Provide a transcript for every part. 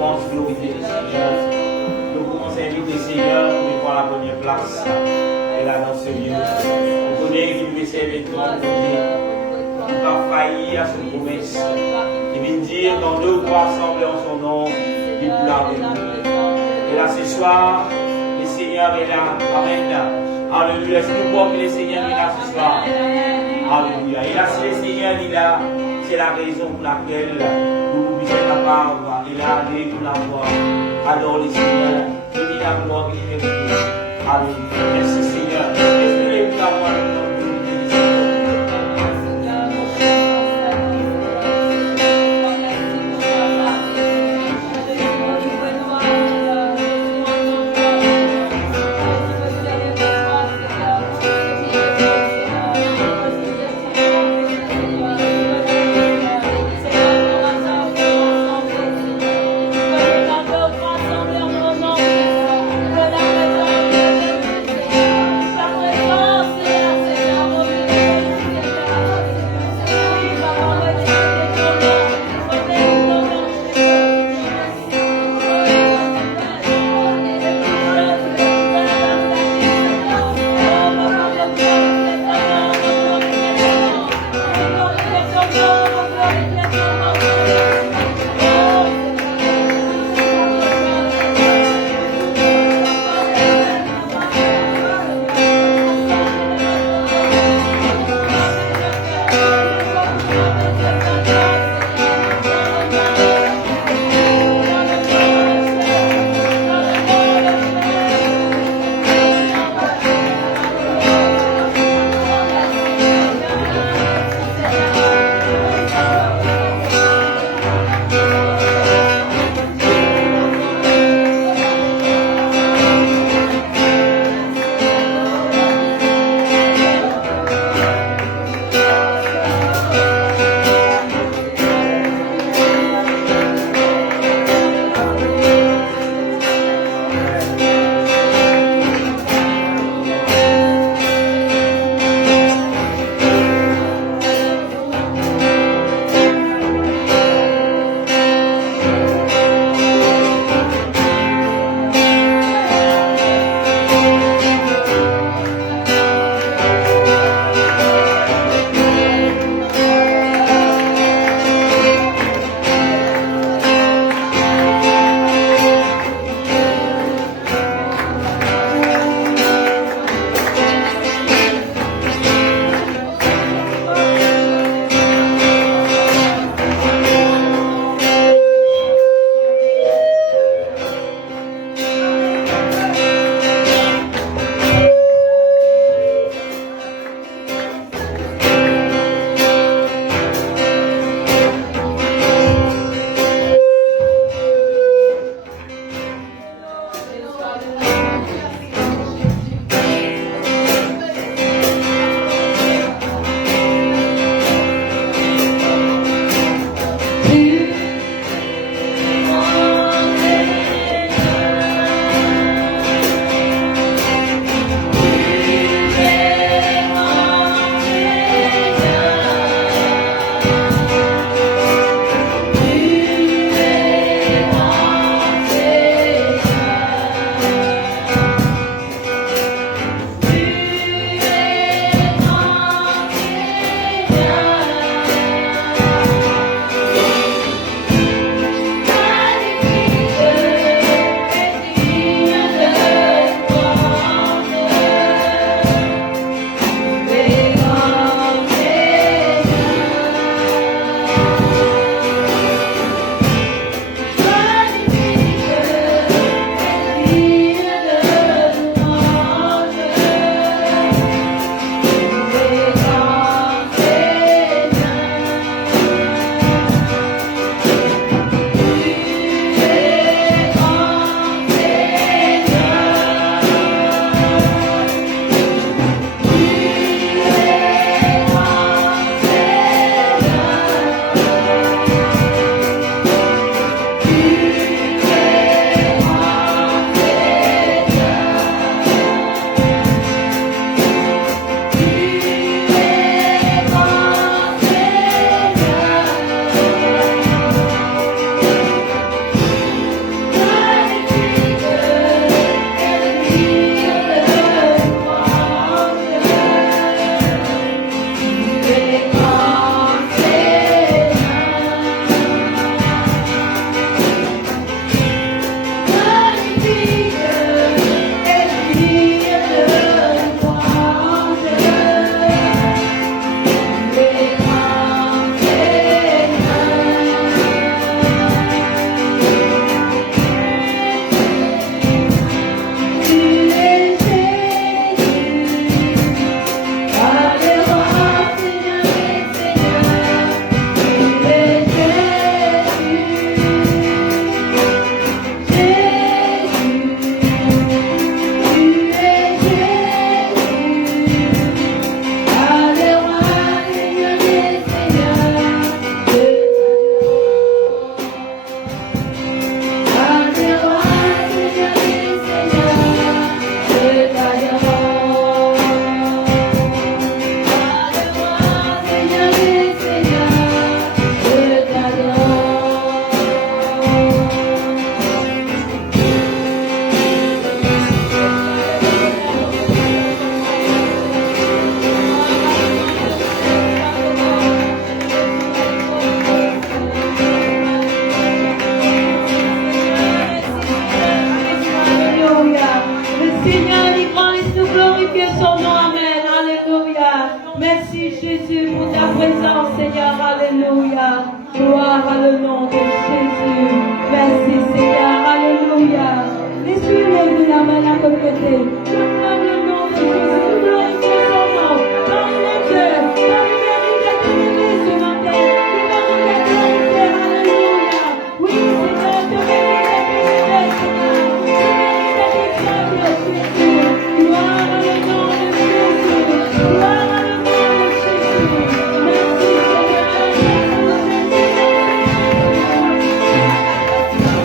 commence à glorifier le Seigneur. Nous commençons à inviter le Seigneur pour prendre la première place. Et là, dans ce lieu, vous connaissez qu'il veut servir de toi, il va faillir à son promesse. Il vient dire, quand deux ou trois assemblés en son nom, il peut avec nous. Et là, ce soir, le Seigneur est là. Amen. Alléluia. Est-ce que vous croyez que le Seigneur est là ce soir? Alléluia. Et là, si le Seigneur est là, c'est la raison pour laquelle nous puissions la part. Il a allé pour la voir. Adore le Seigneur. Je dis la gloire qu'il est pour nous. Alléluia. Merci Seigneur. Est-ce que les la voir le nom de Dieu? Jésus, pour ta présence, Seigneur. Alléluia. Gloire à le nom de Jésus. Merci, Seigneur. Alléluia. Laissez-le de la main à côté. Proclame le nom de Jésus. Glorifie son nom. Dans le cœur. Dans le mérite d'être élevé ce matin. Le mérite d'être glorifié. Alléluia. Oui, Seigneur, te mérite d'être élevé, Seigneur. Tu mérites d'être exalté, Jésus. Gloire à le nom de Jésus. Gloire à le nom de Jésus. Merci, Seigneur. Merci, Jésus.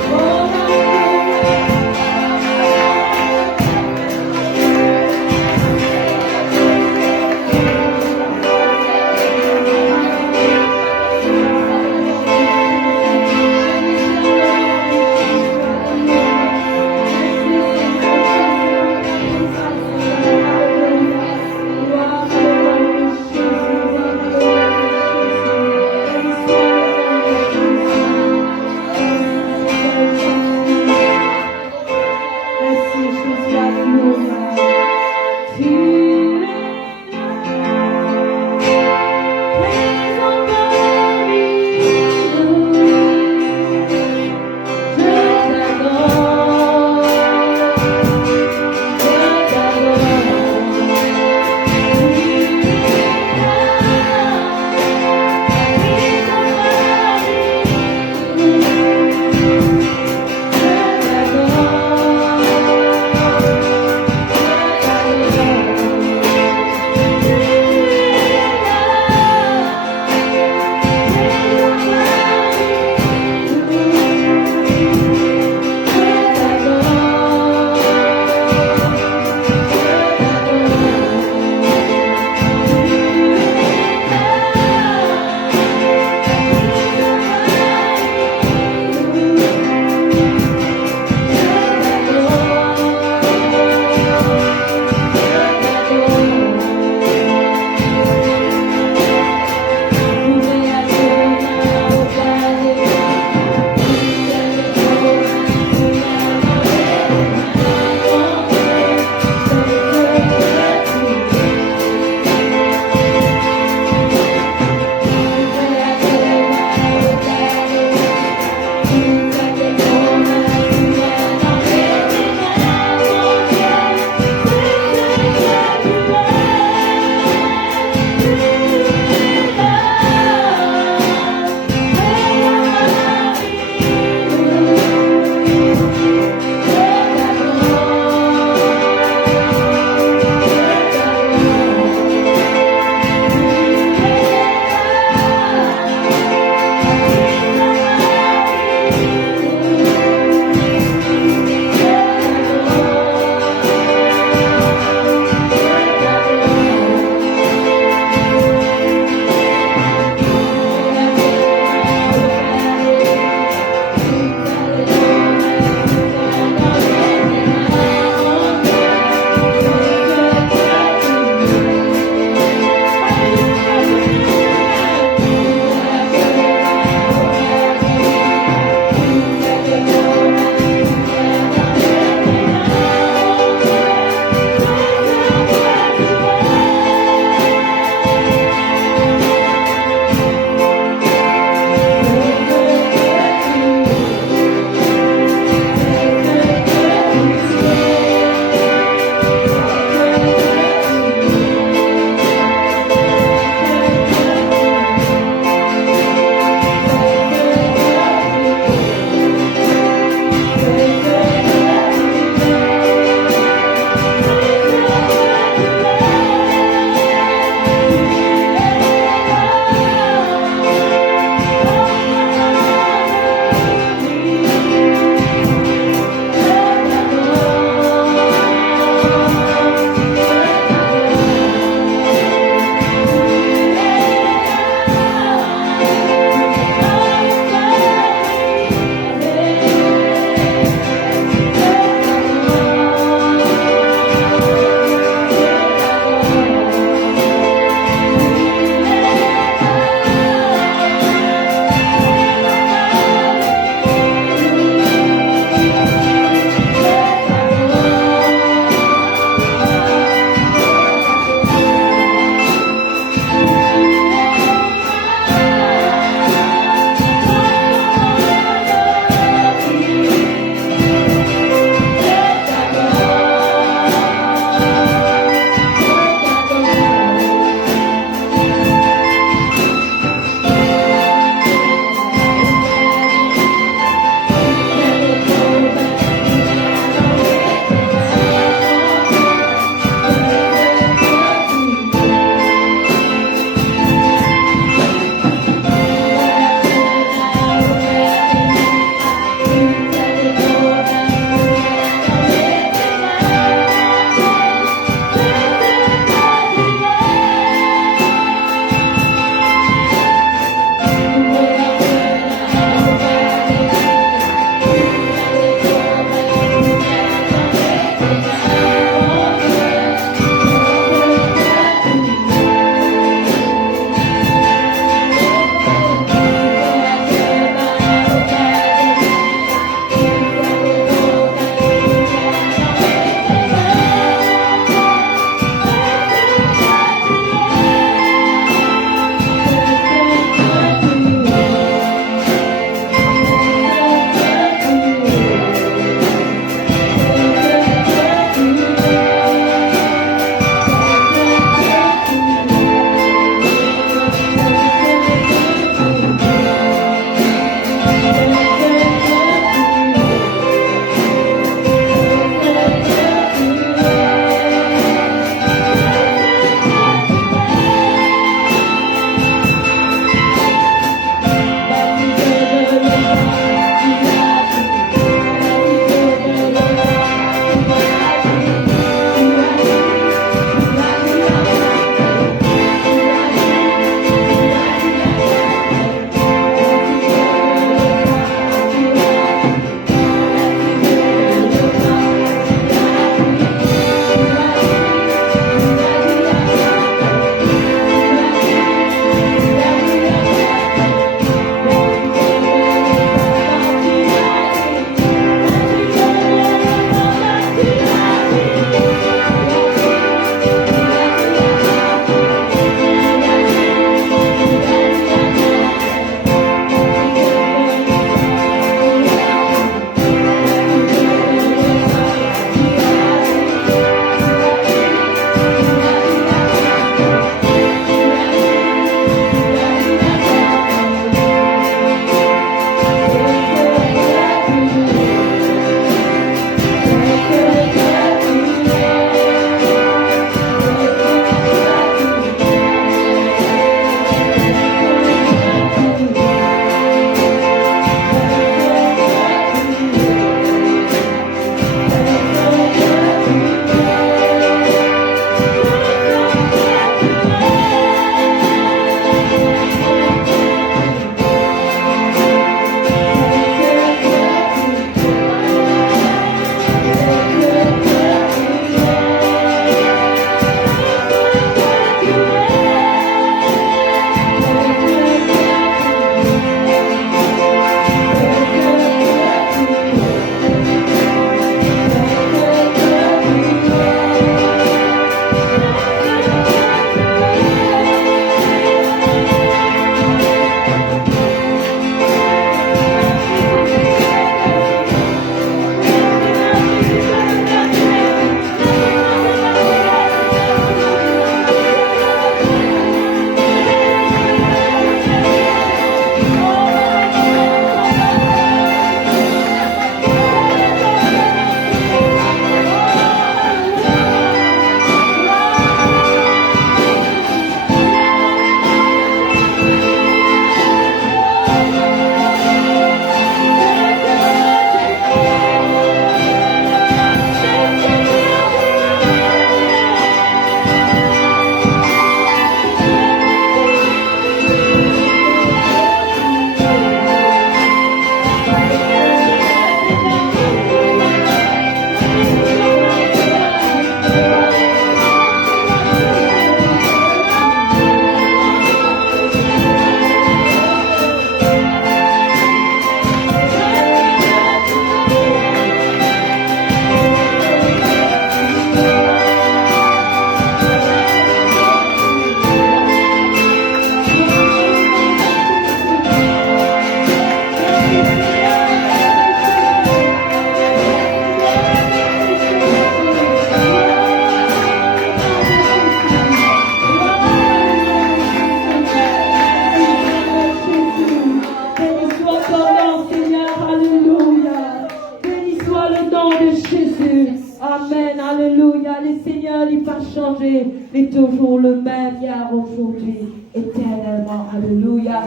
Amen, alléluia. Le Seigneur n'est pas changé, il est toujours le même hier, aujourd'hui, éternellement, alléluia.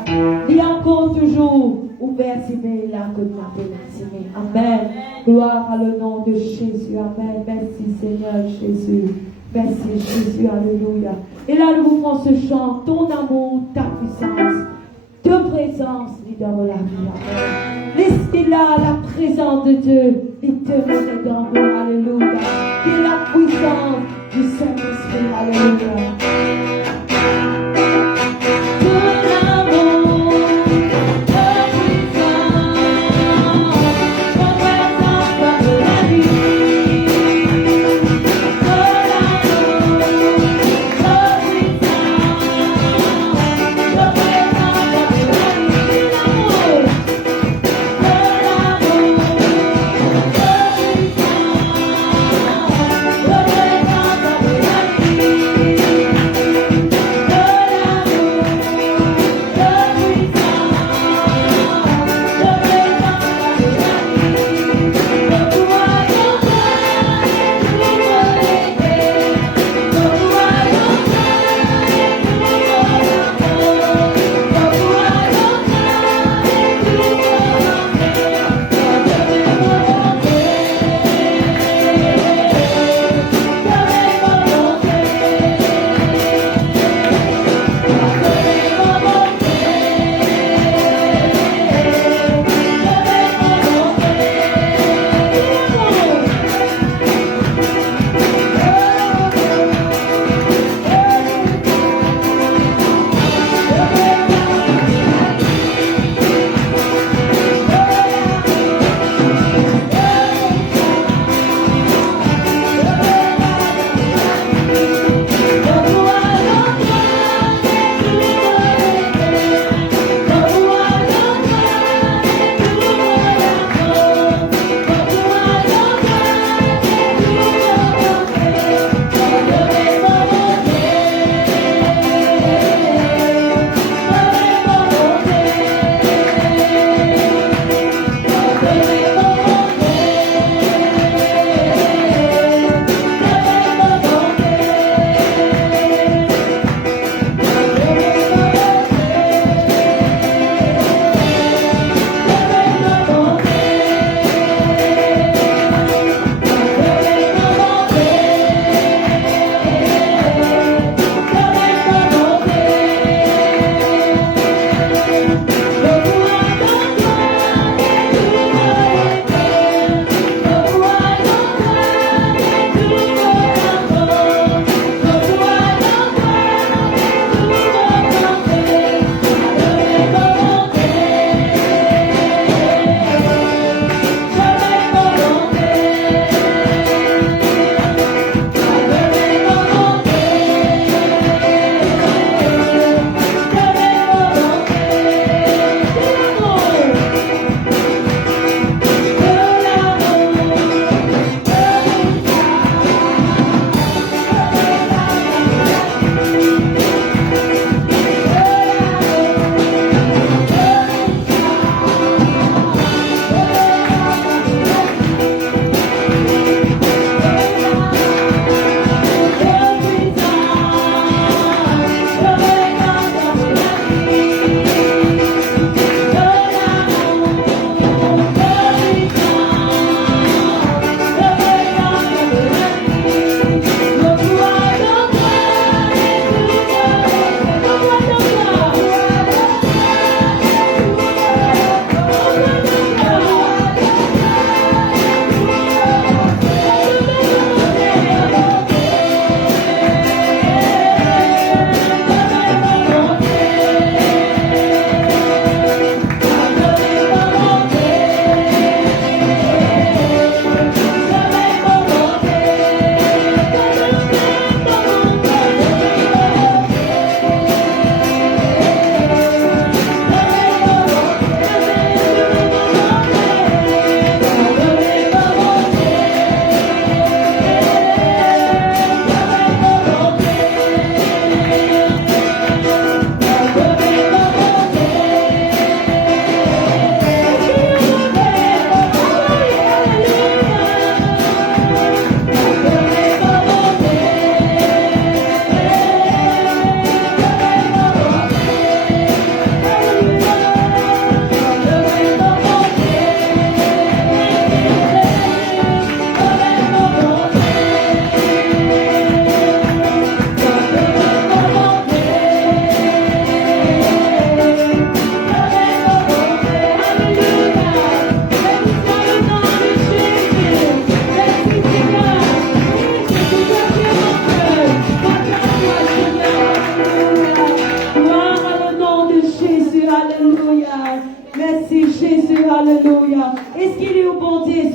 Il est encore toujours ouvert, Seigneur, là que nous avons Seigneur. Amen. Gloire à le nom de Jésus. Amen. Merci Seigneur Jésus. Merci Jésus, alléluia. Et là, nous vous faisons ce chant, ton amour, ta puissance, de présence, leader de la vie. Amen. Laissez là la présence de Dieu, l'éternel dans vous, alléluia. Qui est la puissance du Saint-Esprit, alléluia.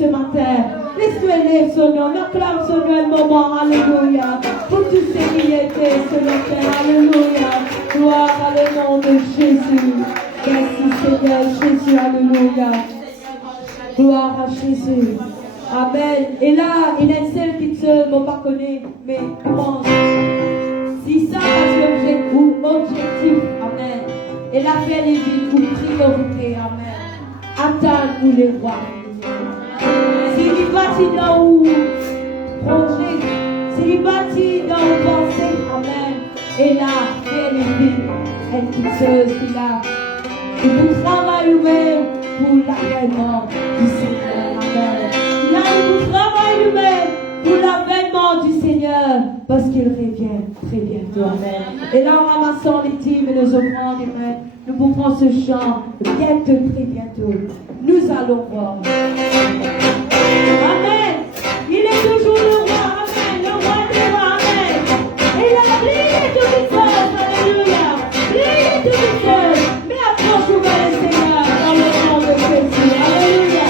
ce matin. Laisse-nous élever son nom. Acclame son nom un moment. Alléluia. Pour tous ces qui étaient ce matin. Alléluia. Gloire à le nom de Jésus. Merci Seigneur Jésus. Alléluia. Gloire à Jésus. Amen. Et là, il y a une seule petite sœur, on ne pas connaît, mais comment si ça a objectif, amen. Et la fait les vies pour priorité, amen. Attends pour les voir. Si il bâtit dans vos projets, si il bâtit dans vos pensées, amen. Et là, fait les vies, une petite sœur qui là. Et vous travaillez même pour l'avènement du Seigneur, amen. Là, vous travaillez même pour l'avènement du Seigneur, parce qu'il revient très bientôt, amen. Et là, en ramassant les dîmes et les offrandes, amen, nous pourrons ce chant bientôt, très bientôt. Nous allons voir. Amen. Il est toujours le roi, amen. Le roi des rois, amen. Et il a brillé tout le temps, alléluia. Brillé tout le temps. Mais approche-vous vers le Seigneur dans le nom de Jésus, alléluia.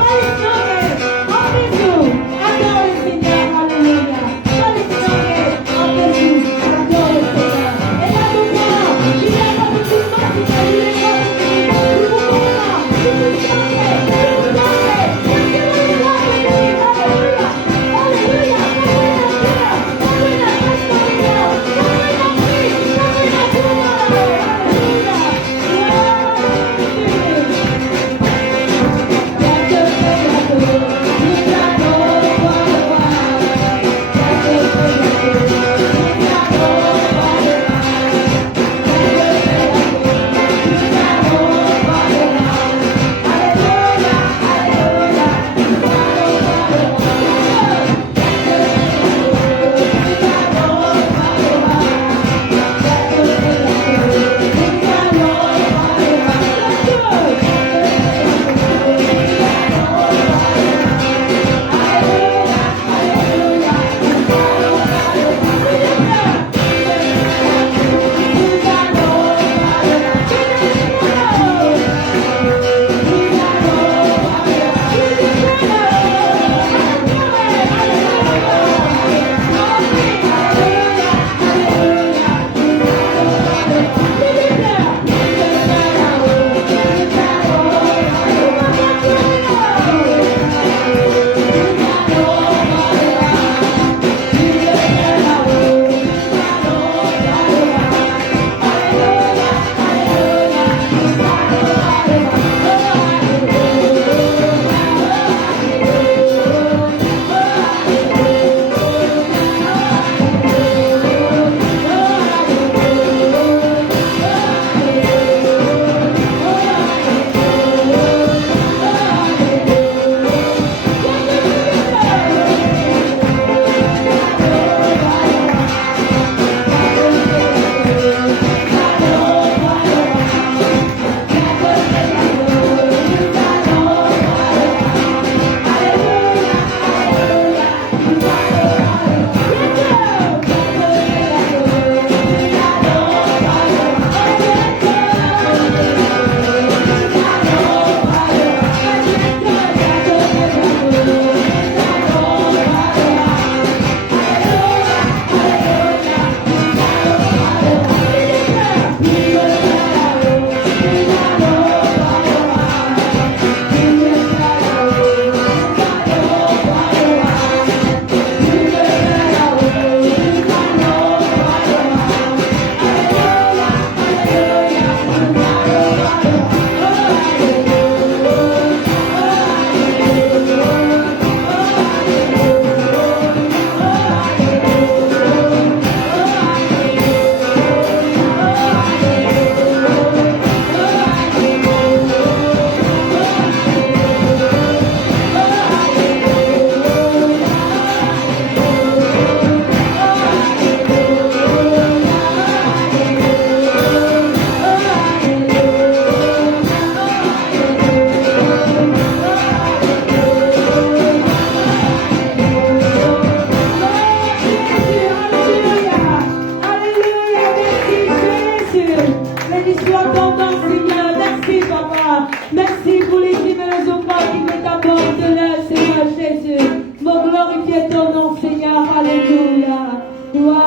Bye.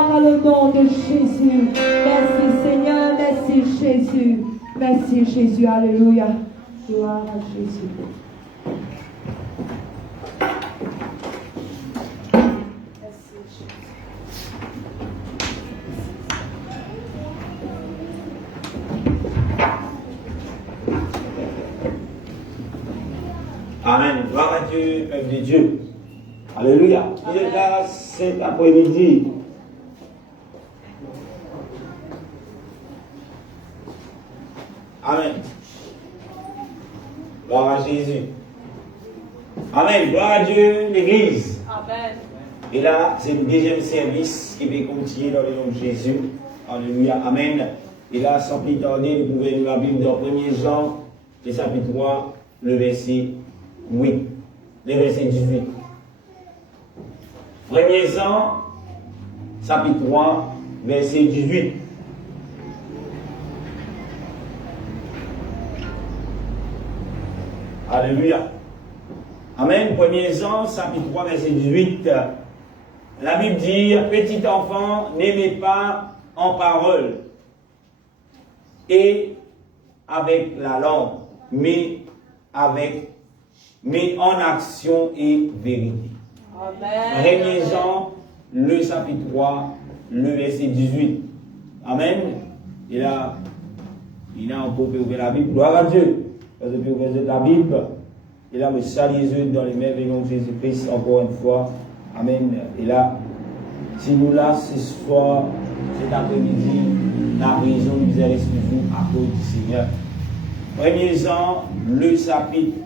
Gloire à le nom de Jésus. Merci Seigneur, merci Jésus. Merci Jésus, alléluia. Gloire à Jésus. Amen. Gloire à Dieu, peuple de Dieu. Alléluia. Il est là cet après-midi. Amen. Gloire à Jésus. Amen. Gloire à Dieu, l'Église. Amen. Et là, c'est le deuxième service qui va continuer dans le nom de Jésus. Alléluia. Amen. Et là, sans plus tarder, vous pouvez lire la Bible dans 1er Jean, le chapitre 3, le verset 8, le verset 18. 1er Jean, chapitre 3, verset 18. Alléluia. Amen. 1er Jean, chapitre 3, verset 18. La Bible dit, petit enfant, n'aimez pas en parole et avec la langue, mais en action et vérité. Amen. 1er Jean, le chapitre 3, le verset 18. Amen. Il a encore ouvert la Bible. Gloire à Dieu. Parce que vous ouvrir la Bible, il a me salué dans les merveilles de Jésus-Christ encore une fois. Amen. Et là, si nous là ce soir, cet après-midi, la raison nous est excusée à cause du Seigneur. 1er Jean, le chapitre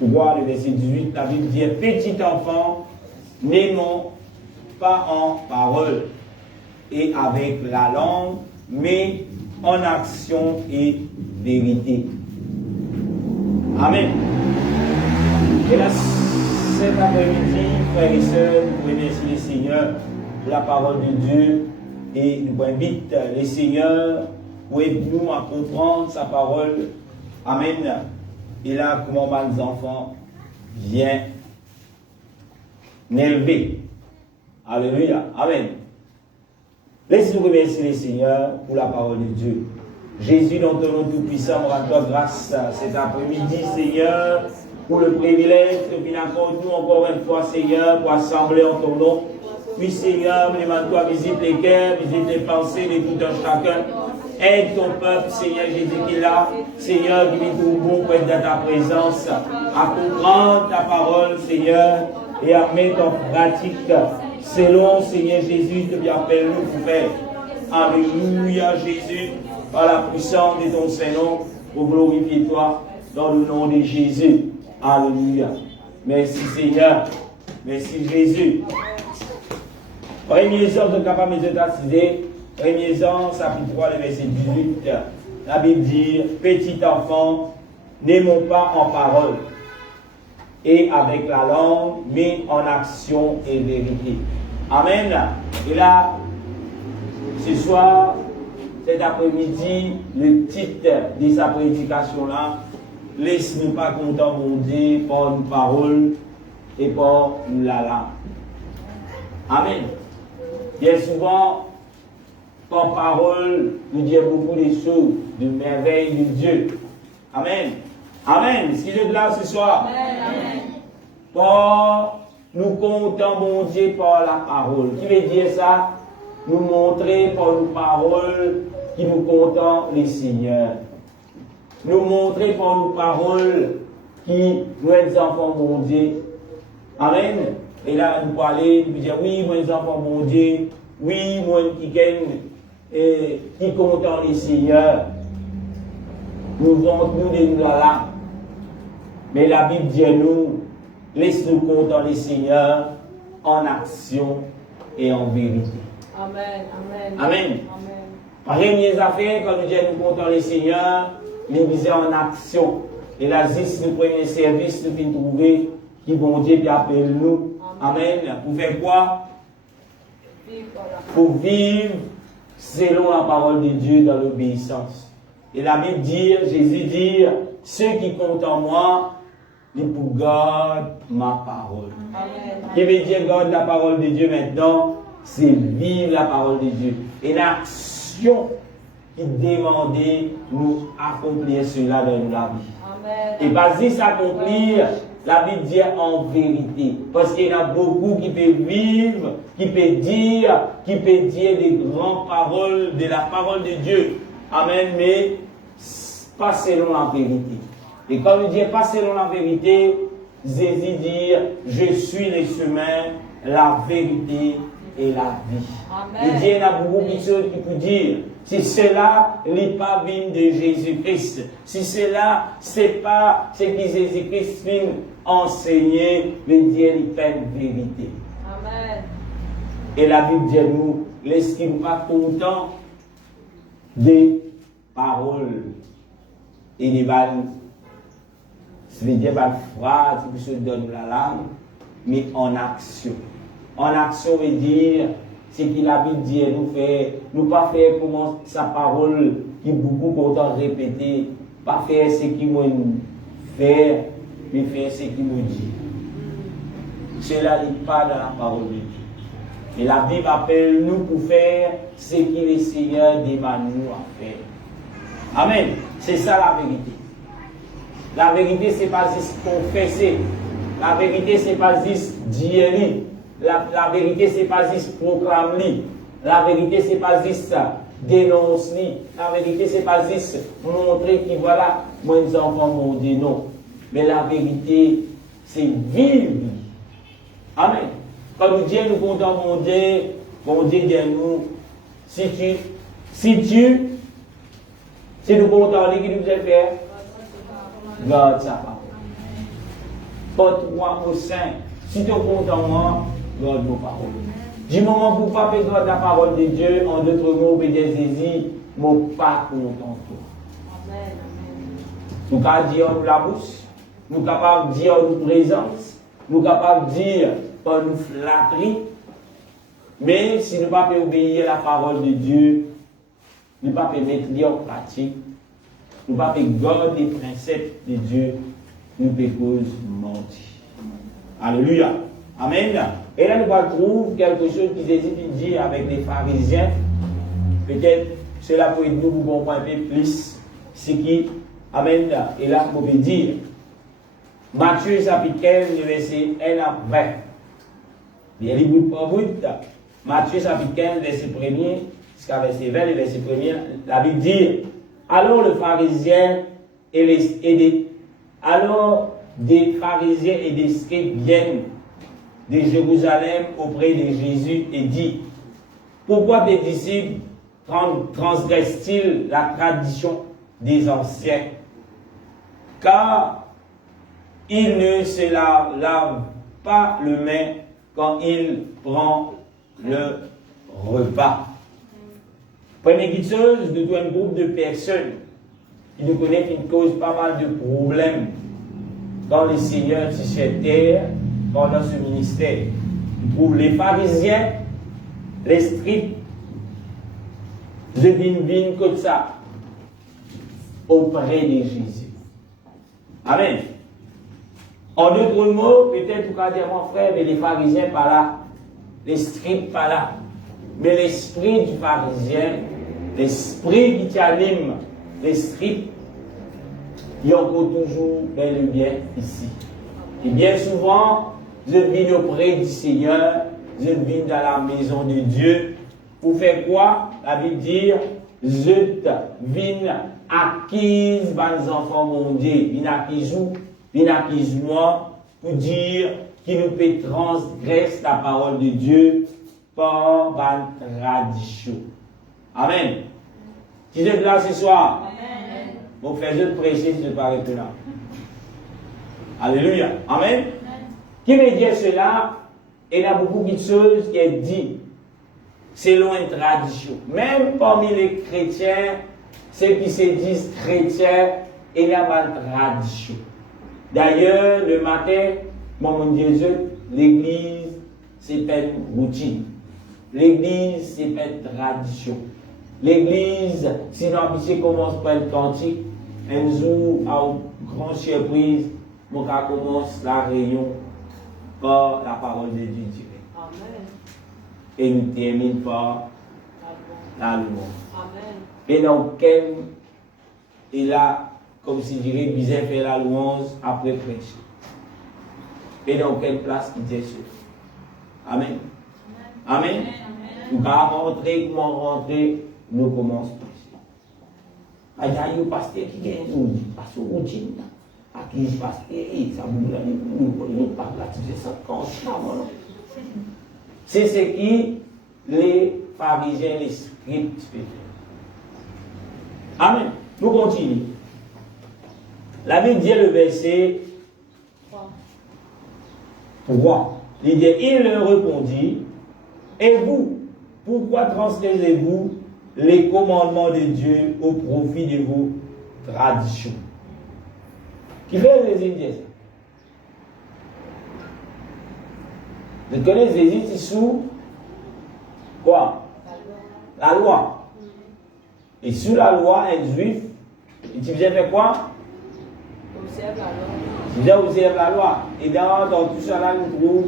3, le verset 18, la Bible dit, petit enfant, n'aimons pas en parole et avec la langue, mais en action et vérité. Amen. Et là, cet après-midi, frères et sœurs, nous remercions le Seigneur pour la parole de Dieu et nous invitons les seigneurs pour aider nous à comprendre sa parole. Amen. Et là, comment les enfants viennent élever. Alléluia. Amen. Laissez-nous remercier les seigneurs pour la parole de Dieu. Jésus, dans ton nom tout-puissant, rends-toi grâce cet après-midi, Seigneur, pour le privilège que tu nous encore une fois, Seigneur, pour assembler en ton nom. Puis, Seigneur, demande-toi, visite les cœurs, visite les pensées de tout un chacun. Aide ton peuple, Seigneur Jésus qui est là, Seigneur, qui est tout bon pour être dans ta présence, à comprendre ta parole, Seigneur, et à mettre en pratique selon, Seigneur Jésus, que tu appelles nous pour faire. Alléluia, Jésus. Par la puissance de ton Saint-Nom, pour glorifier toi dans le nom de Jésus. Alléluia. Merci Seigneur. Merci Jésus. 1er Jean, je suis capable de t'assister. 1er Jean, chapitre 3, le verset 18. La Bible dit, petit enfant, n'aimons pas en parole et avec la langue, mais en action et vérité. Amen. Et là, ce soir, cet après-midi, le titre de sa prédication-là, laisse-nous pas content, mon Dieu, par une parole et par la langue. Amen. Bien souvent, par parole, nous disons beaucoup de choses, de merveilles de Dieu. Amen. Amen. Est-ce qu'il est là ce soir? Amen. Par nous comptons, mon Dieu, par la parole. Qui veut dire ça? Nous montrer par nos paroles qui nous content les seigneurs. Nous montrer par nos paroles qui nous êtes enfants bon Dieu. Amen. Et là, nous parler, nous dire oui, moi les enfants bon Dieu, oui, moi qui content les seigneurs. Nous vantons de nous là. Mais la Bible dit à nous, laisse-nous content les seigneurs en action et en vérité. Amen. Amen. Amen. Rien des affaires, quand nous disons nous comptons les seigneurs, nous misons en action. Et là, si nous prenons service, nous finissons trouver qui bon Dieu qui appelle nous. Amen. Pour faire quoi? Pour vivre selon la parole de Dieu dans l'obéissance. Et la Bible dit, Jésus dit, ceux qui comptent en moi, ils pour garder ma parole. Amen. Qui veut dire garde la parole de Dieu maintenant? c'est vivre la parole de Dieu. Et l'action qui demandait nous accomplir cela dans la vie. Amen. Et pas juste s'accomplir, la Bible dit en vérité. Parce qu'il y en a beaucoup qui peuvent vivre, qui peuvent dire des grandes paroles de la parole de Dieu. Amen, mais pas selon la vérité. Et comme il dit pas selon la vérité, Jésus dit, je suis le chemin, la vérité et la vie. Amen. Il dit, il y en a beaucoup de choses qui peuvent dire, si cela n'est pas vient de Jésus-Christ, si cela, c'est pas ce que Jésus-Christ vient enseigner, mais Dieu il fait une vérité. Amen. Et la Bible dit nous, laisse-nous pas content des paroles et des balles. Ça veut dire pas phrase qui se donne la langue, mais en action. En action veut dire ce que la Bible dit nous faire, nous pas faire comme sa parole qui beaucoup pourtant répéter, pas faire ce qu'il m'a fait, mais faire ce qu'il m'a dit. Cela n'est pas dans la parole de Dieu. Et la Bible appelle nous pour faire ce que le Seigneur demande nous à faire. Amen. C'est ça la vérité. La vérité, c'est pas juste confesser. La vérité, c'est pas juste dire. La vérité, c'est pas juste proclamer. La vérité, c'est pas juste dénoncer. La vérité, c'est pas juste montrer que voilà, moi, les enfants m'ont dit non. Mais la vérité, c'est vivre. Amen. Quand Dieu nous comptons, mon Dieu dit nous, si nous comptons, qu'est-ce que nous devons faire? Garde sa parole. Porte-moi au sein. Si tu es content, moi, garde nos paroles. Du moment où vous ne pouvez pas garder la parole de Dieu, en d'autres mots, obéir Jésus, je ne suis pas content. Amen. Nous sommes capables de dire nous la bouche, nous sommes capables de dire nous présence, nous sommes capables de dire par nous flatterie. Mais si nous ne pouvons pas obéir à la parole de Dieu, nous ne pouvons pas mettre en pratique. Nous ne pouvons pas garder les principes de Dieu, nous pouvons mentir. Alléluia. Amen. Et là, nous allons trouver quelque chose qui Jésus dit avec les pharisiens. Peut-être cela peut être nous pour comprendre un peu plus ce qui. Amen. Et là, vous pouvez dire. Matthieu chapitre 15, verset 1 à 20. Bien, les bouts par bout. Matthieu chapitre 15, verset 1er, jusqu'à verset 20, le verset 1er, la Bible dit. Alors le pharisien alors des pharisiens et des scribes viennent de Jérusalem auprès de Jésus et dit, pourquoi tes disciples transgressent-ils la tradition des anciens? Car ils ne se lavent pas les mains quand ils prennent le repas. Première chose, nous avons un groupe de personnes qui nous connaissent qui cause pas mal de problèmes dans le Seigneur sur cette terre, pendant ce ministère. Pour les pharisiens, les scribes, je viens comme ça, auprès de Jésus. Amen. En d'autres mots, peut-être vous allez dire mon frère, mais les pharisiens pas là, les scribes pas là. Mais l'esprit du pharisien, l'esprit qui t'anime, les scribes, il y a encore toujours le bien ici. Et bien souvent, je viens auprès du Seigneur, je viens dans la maison de Dieu. Pour faire quoi? La Bible dit, je viens acquise par les enfants mon Dieu. Viens acquise moi, pour dire qu'il nous peut transgresser la parole de Dieu par la tradition. Amen. Qui êtes là ce soir? Amen. Bon, faites-le prêcher si je ne pas arrêter là. Alléluia. Amen. Qui veut dire cela? Il y a beaucoup de choses qui sont dites selon une tradition. Même parmi les chrétiens, ceux qui se disent chrétiens, il y a une tradition. D'ailleurs, le matin, mon Dieu, l'église, c'est pas une routine. L'église, c'est pas une tradition. L'église, sinon, on commence par le cantique, un jour, à une grande surprise, on commence la réunion par la parole de Dieu. Amen. et nous termine par la louange. Amen. Et dans quel, et là, comme si je dirais, Bizet fait la louange après prêcher. Et dans quelle place il dit ça. Amen. Amen. Nous allons rentrer, comment rentrer, nous commençons prêcher. Il y a un pasteur qui gagne, nous dit, pasteur routine, à qui je passe, ça nous parle là, tu sais, ça compte, non. C'est ce qui les pharisiens, les scribes faisaient. Amen. Nous continuons. La Bible dit le verset 3. Il dit, il leur répondit, et vous, pourquoi transgressez-vous les commandements de Dieu au profit de vos traditions? Qui fait les Indiens? Vous connaissez les Indiens sous quoi? La loi. Et sous la loi, un juif, il faisait faire quoi? Observe la loi. Il faisait observer la loi. Et dans tout cela, nous trouvons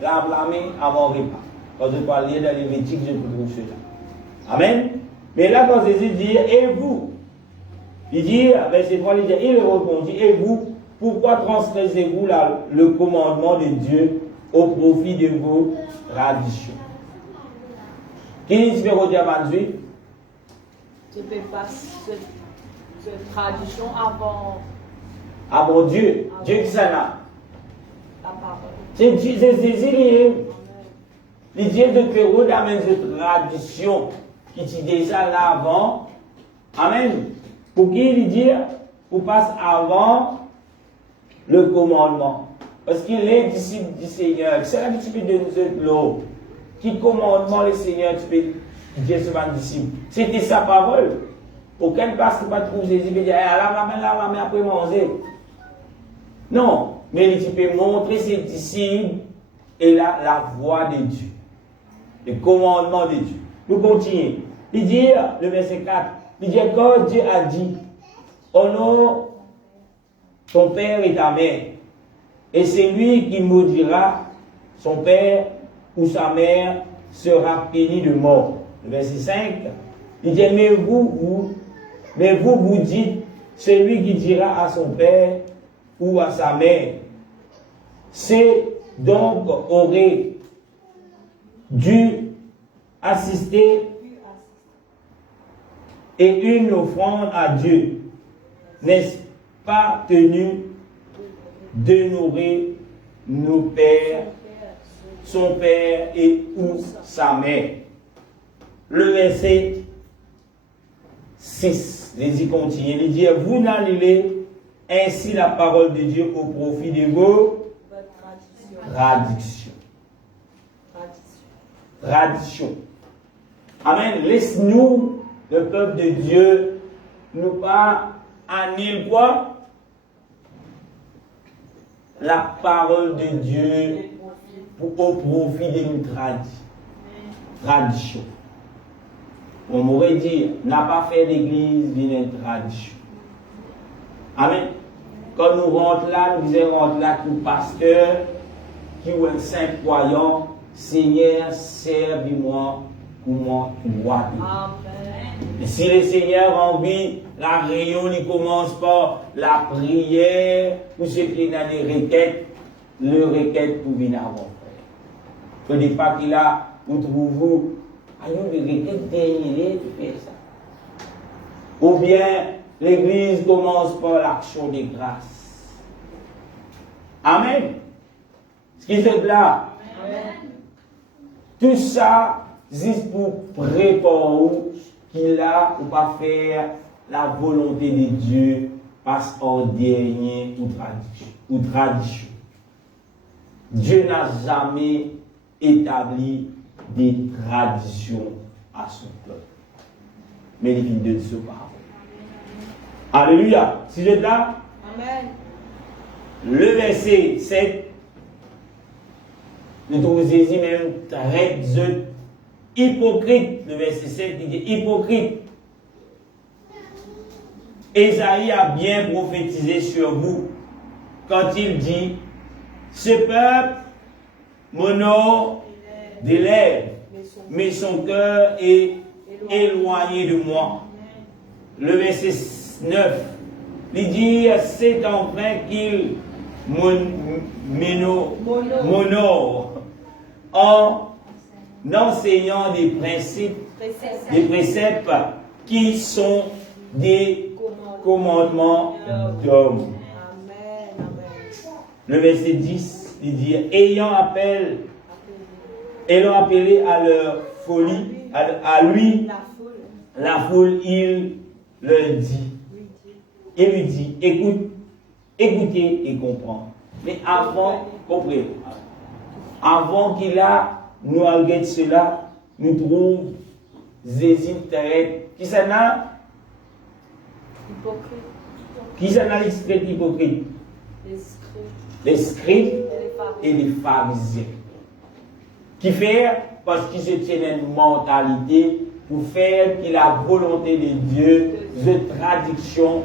la blâmer avant le repas. Quand je parlais dans les Lévitique, je trouve cela. Amen. Mais là, quand Jésus dit, et vous, il dit, verset 3, il dit, il répondit, et vous, pourquoi transgressez-vous le commandement de Dieu au profit de vos traditions? Qui dit ce que juif? Tu ne fais pas cette tradition avant Avant Dieu. Dieu qui s'en a. la parole. C'est Jésus, les dieux de Pérou amène cette tradition qui était déjà là avant. Amen. Pour qui il dit? Pour passer avant le commandement. Parce qu'il est disciple du Seigneur. C'est l'habitude de nous autres. Qui commandement le Seigneur, tu peux dire ce disciple. C'était sa parole. Aucun pasteur ne peut trouver Jésus et dire, là, après manger. Non, mais il peut montrer ses disciples et la voix de Dieu. Le commandement de Dieu. Nous continuons. Il dit, le verset 4, il dit, quand Dieu a dit, honore ton père et ta mère, et c'est lui qui maudira son père ou sa mère sera puni de mort. Le verset 5, il dit, mais vous dites, celui qui dira à son père ou à sa mère, c'est donc aurait dû assister et une offrande à Dieu, n'est-ce pas tenu de nourrir nos pères, son père et ou sa mère. Le verset 6, Jésus continue, il dit, vous n'annulez ainsi la parole de Dieu au profit de vos traditions. Tradition. Amen. Laisse-nous, le peuple de Dieu, ne pas annuler quoi? La parole de Dieu au profit de nos traditions. On m'aurait dit, n'a pas fait l'église d'une tradition. Amen. Quand nous rentrons là, nous disons rentre là que le pasteur, qui est un saint croyant, Seigneur, servis-moi pour moi, droit. Et si le Seigneur a envie, la réunion il commence par la prière, ou ce qui est dans les requêtes, le requête pour venir avant. Ce n'est pas qu'il a, vous trouvez-vous, des requêtes dernières, tu fais ça. Ou bien, l'église commence par l'action de grâce. Amen. Ce qui est là. Amen. Tout ça, juste pour préparer qu'il a ou pas faire la volonté de Dieu passe en dernier ou tradition. Dieu n'a jamais établi des traditions à son peuple. Mais il vient de ce parole. Alléluia. Si vous êtes là, Amen. Le verset 7, nous trouvons Jésus même traite de hypocrite. Le verset 7, il dit hypocrite. Ésaïe a bien prophétisé sur vous quand il dit, ce peuple m'honore des lèvres, mais son cœur est éloigné de moi. Le verset 9, il dit, c'est en vain qu'il m'honore en enseignant des préceptes qui sont des commandements d'hommes. Le verset 10, il dit, ayant appelé à leur folie, à lui, la foule, il lui dit, écoutez et comprends. Mais comprenez, avant qu'il a nous regarde cela, nous trouvons des intérêts. Qui s'en a? Qui s'en a l'esprit hypocrite? Les scribes et les pharisiens. Qui fait parce qu'ils se tiennent une mentalité pour faire que la volonté de Dieu, de tradition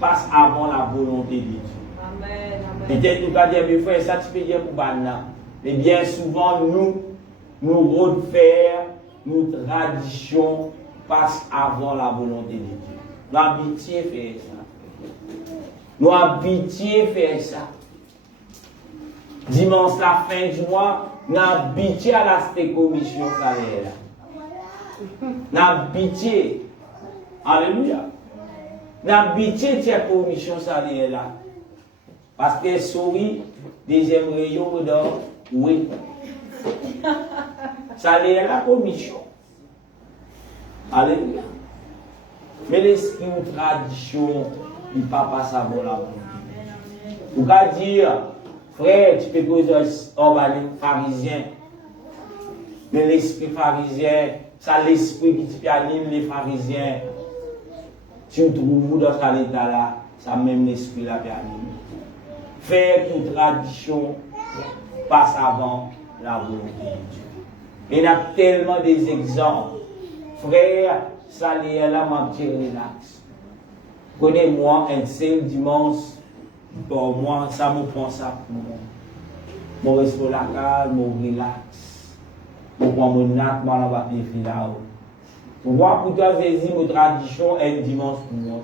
passe avant la volonté de Dieu. Peut-être nous allons dire, mes frères, ça tu peux dire pour Banna. Mais bien souvent, nous refaire, nos traditions passent avant la volonté de Dieu. Nous habituons faire ça. Nous habituons faire ça. Dimanche, la fin du mois, nous habituons à la commission salaire. Nous habituons. Alléluia. Nous habituons à la commission salaire là. Parce que souris, deuxième rayon, oui. Salaire la commission. Alléluia. Mais l'esprit ou tradition, il ne pas passer avant la volonté. Vous pouvez dire, frère, tu peux causer un pharisien. Mais l'esprit pharisien, c'est l'esprit qui anime les pharisiens. Tu trouves dans cet état-là, c'est même l'esprit là qui anime. Faire qu'une tradition passe avant la volonté de Dieu. Il y a tellement des exemples. Frère, ça là, m'a petit relax. Connais-moi un seul dimanche, pour moi, ça me prend ça pour moi. Mon reste la calme, mon relax. Mon prend mon nac, mon va faire là. Pour voir pour toi, j'ai dit, mon tradition est un dimanche pour moi,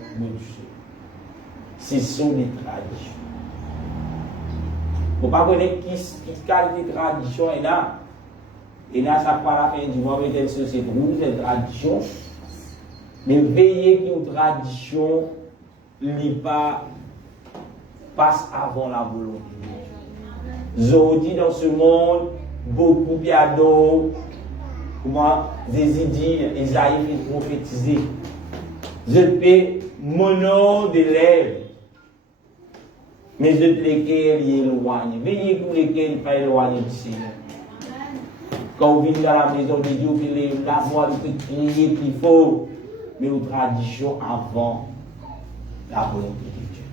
ce sont des traditions. Il ne faut pas connaître qui qualité de tradition est là. Et là, ça pas la fin du mois, mais telle société. Nous, c'est une tradition. Mais veillez qu'une tradition passe avant la volonté. Aujourd'hui, dans ce monde, beaucoup de pianos, comment Jésus dit, Isaïe fait prophétiser. Je paie mon nom de lèvres. Mais de lesquels il est éloigné. Veillez pour lesquels il n'est pas éloigné du Seigneur. Quand vous venez dans la maison de Dieu, vous la voix de crier plus fort. Mais aux traditions avant la volonté de Dieu.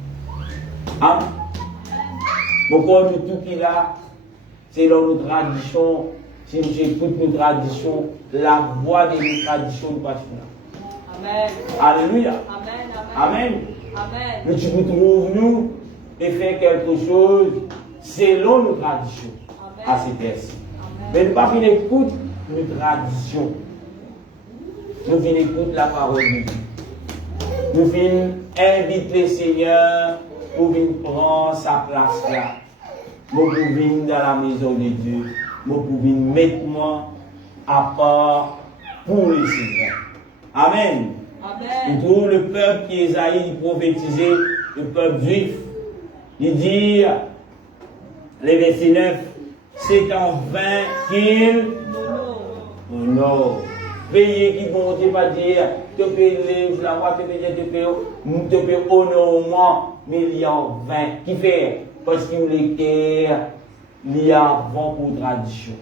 Amen. Pourquoi nous tout qui là, c'est dans nos traditions, si j'écoute nos traditions, la voix de nos traditions ne passe pas. Amen. Alléluia. Amen. Amen. Amen. Mais tu nous trouves, nous, et faire quelque chose selon nos traditions. Amen. À cette heure-ci. Mais nous ne pas venir écouter nos traditions. Nous venons écouter la parole de Dieu. Nous venons inviter le Seigneur pour venir prendre sa place là. Nous venons dans la maison de Dieu. Nous pouvons mettre moi à part pour le Seigneur. Amen. Amen. Nous trouvons le peuple qui Isaïe prophétisé, le peuple juif. Il dit, le verset 9, c'est en vain qu'il honore. Veillez qui vont pas dire, te paye la voix, te paye honorement, mais il y a en vain. Qui fait? Parce qu'il y a il y a avant pour tradition.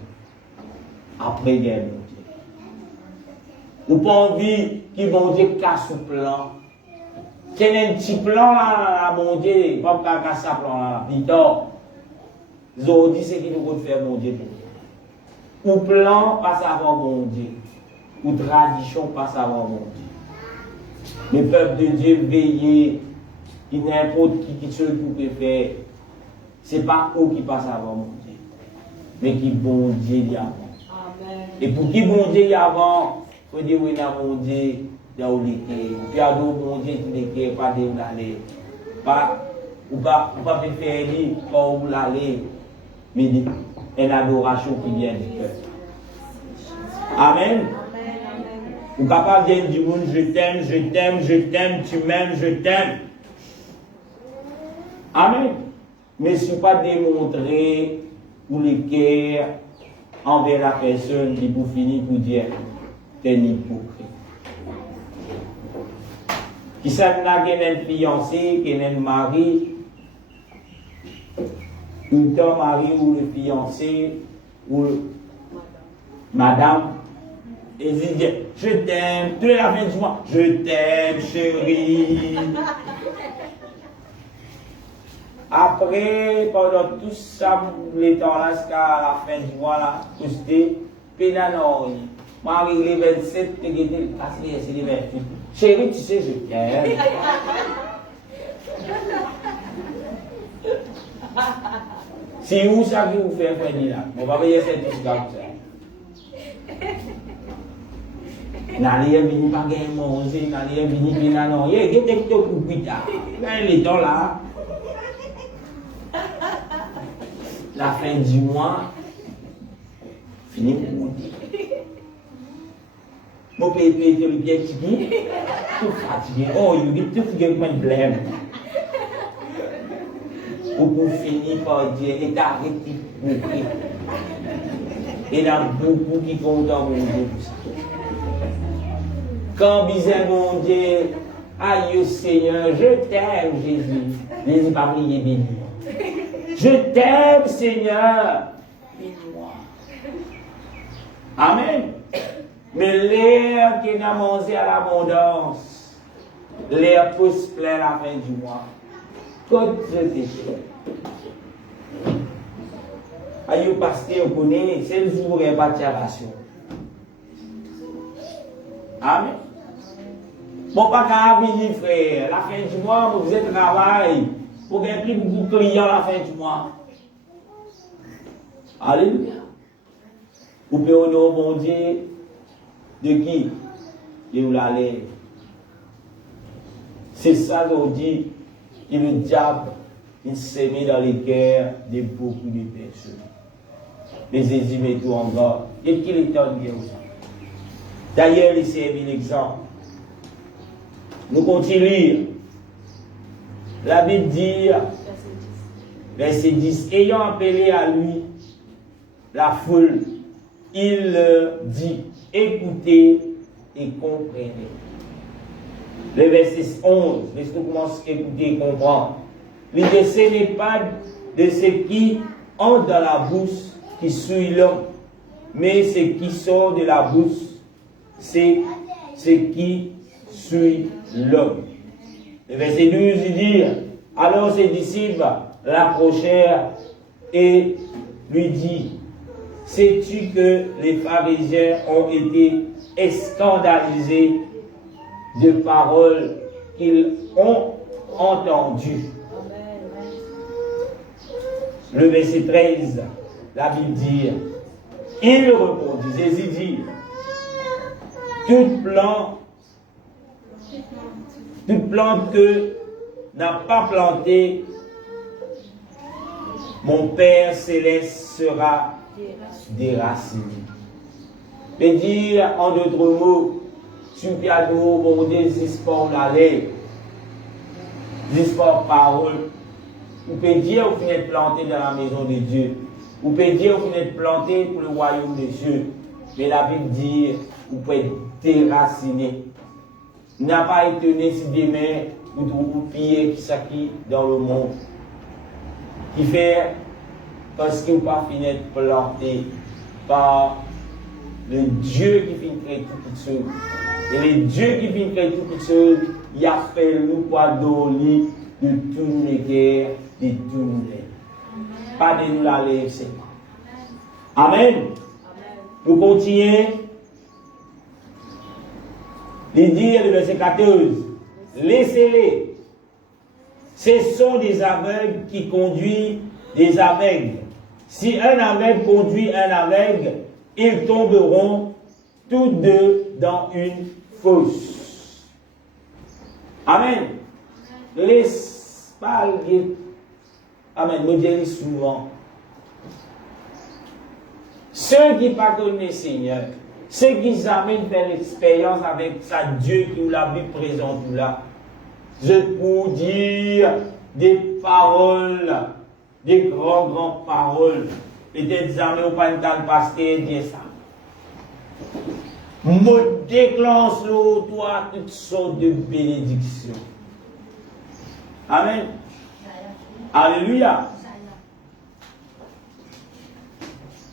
Après, il y a Dieu. Ou pas envie qu'ils vont dire casse au plan. C'est un petit plan là, mon Dieu, pas casser un plan là. Victor, aujourd'hui, c'est qu'il nous faut faire, mon Dieu. Ou plan passe avant mon Dieu. Ou tradition passe avant mon Dieu. Le peuple de Dieu veillez, qui n'importe qui seul peut faire. Ce n'est pas eux qui passent avant mon Dieu, mais qui bon Dieu dit avant. Et pour qui bon Dieu avant, il faut dire oui, bon Dieu, dans le liquide. Puis à d'autres bon Dieu, qui n'est pas de où l'aller. Ou pas faire ni pas où l'aller, mais une adoration qui vient du cœur. Amen. Ou capable de dire du monde, je t'aime, je t'aime, je t'aime, tu m'aimes, je t'aime. Amen. Mais ce n'est pas démontrer pour les cœurs envers la personne qui pour finir pour dire t'es un hypocrite. Qui ça n'a qu'un fiancé, qu'un mari, tout le temps mari ou le fiancé ou madame, et dit je t'aime, tous les fins du mois, je t'aime chérie. Après, pendant tout ça, les temps là, jusqu'à la fin du mois là, c'était pénanoi. Marie, les 27, c'est les 28. Chérie, tu sais, je t'aime. C'est où ça que vous faites, Fanny là? On va payer cette chose comme ça. N'allez venir pas gagner manger, n'allez venir pénanoi. Il y a des TikTok ou plus tard. Les temps là. La fin du mois, fini pour vous dire. Mon pépé était le bien fatigué, tout fatigué. Oh, il dit tout fatigué comme un blême. Pour finir par dire, et t'arrêter de mourir. Et il y a beaucoup qui comptent dans mon Dieu pour ça. Quand bizarre mon Dieu, aïe Seigneur, je t'aime Jésus. Jésus pas prier béni. Je t'aime, Seigneur. Bénis-moi. Amen. Mais l'air qui n'a mangé à l'abondance, l'air pousse plein la fin du mois. Quand je t'ai aïe, pasteur, on connaît, c'est le jour où il n'y a pas de ration. Amen. Bon, pas qu'à venir, frère. La fin du mois, vous êtes travail. Pour qu'il y ait plus beaucoup de clients à la fin du mois. Alléluia. Vous pouvez honorer au bon Dieu de qui? De nous l'aller. C'est ça qu'on dit. Et le diable, il s'est mis dans les cœurs de beaucoup de personnes. Les ézimes tout en bas. Et qu'il est en guerre aussi. D'ailleurs, il s'est mis l'exemple. Nous continuons. La Bible dit, verset 10, ayant appelé à lui la foule, il leur dit, écoutez et comprenez. Le verset 11, laissez-nous commencer à écouter et comprendre. L'idée, ce n'est pas de ce qui entre dans la bouche qui suit l'homme, mais ce qui sort de la bouche, c'est ce qui suit l'homme. Le verset 12, il dit, alors ses disciples l'approchèrent et lui dit, sais-tu que les pharisiens ont été scandalisés de paroles qu'ils ont entendues? Le verset 13, la Bible dit, il répondit, Jésus dit, toute plante que n'a pas planté, mon Père céleste sera déraciné. Mais dire en d'autres mots, tu peux dire, bon Dieu, pas l'aller, pas parole. Vous pouvez dire, vous venez de planter dans la maison de Dieu. Vous pouvez dire, vous venez de planter pour le royaume des cieux. Mais la Bible dit, vous pouvez être déraciné. N'a pas étonné si demain vous trouvez piller qui dans le monde. Qui fait parce que vous pas fini de planter par le Dieu qui finit de créer toutes choses. Et le Dieu qui finit de créer toutes choses, il a fait nous pardonner de tous les guerres, de tous les. Pas de nous la laisser. Amen. Nous continuons. Il dit, le verset 14, laissez-les. Ce sont des aveugles qui conduisent des aveugles. Si un aveugle conduit un aveugle, ils tomberont tous deux dans une fosse. Amen. Laisse pas le... Amen. Me dis souvent. Ceux qui ne connaissent le Seigneur, ceux qui jamais fait l'expérience avec sa Dieu qui l'a vu présent tout là, je peux dire des paroles, des grandes paroles. Peut-être jamais au pas de pasteur dire ça. Me déclenche toi toutes sortes de bénédictions. Amen. Alléluia.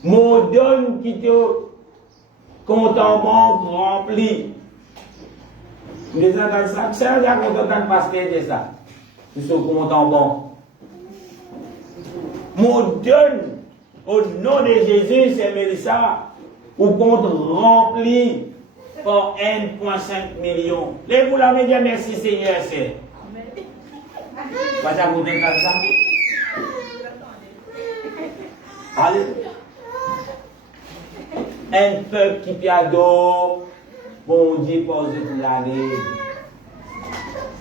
Mon donne qui te compte en banque rempli. Les gens ça, c'est un content de pasteur de ça. Ils sont compte en banque. Mon donne au nom de Jésus, c'est Mélissa, ou compte rempli pour 1,5 million. Les vous l'avez dit merci Seigneur, c'est. Pas ça vous comme ça. Alléluia. Un peuple qui adore, bon Dieu pose toute l'année.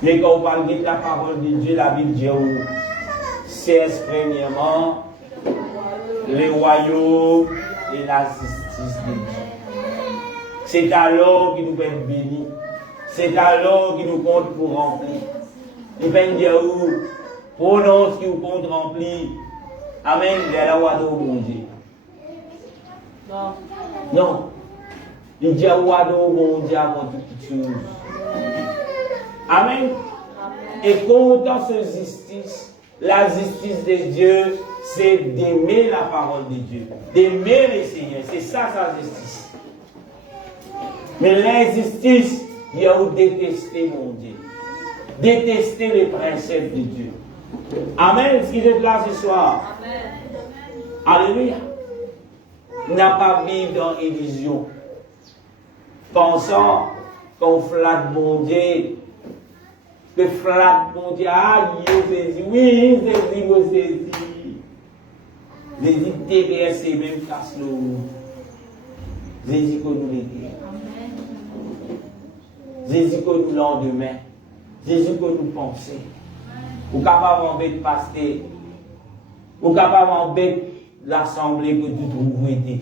Mais quand on parle de la parole de Dieu, la Bible dit, c'est premièrement le royaume et la justice de Dieu. C'est alors qu'il nous peut être béni. C'est alors qu'il nous compte pour remplir. Il peut dire, prononce qu'il nous compte remplir. Amen, il est la roi de mon Dieu. Non. Il dit à roi de mon Dieu avant toute chose. Amen. Et quand cette justice, la justice de Dieu, c'est d'aimer la parole de Dieu, d'aimer le Seigneur. C'est ça sa justice. Mais l'injustice, il y a détester mon Dieu. Détester les principes de Dieu. Amen. Ce qui est là ce soir. Amen. Alléluia. N'a pas vivre dans l'illusion. Pensant qu'on flatte mon Dieu. Que flatte mon Dieu. Ah, il saisit. Oui, il saisit, il saisit. Jésus TVS, même casse l'eau. Jésus que nous l'étions. Jésus que nous lendemain. Jésus que nous pensons. Ou capable d'embêter le pasteur. Ou capable d'embêter l'assemblée que tu trouves été.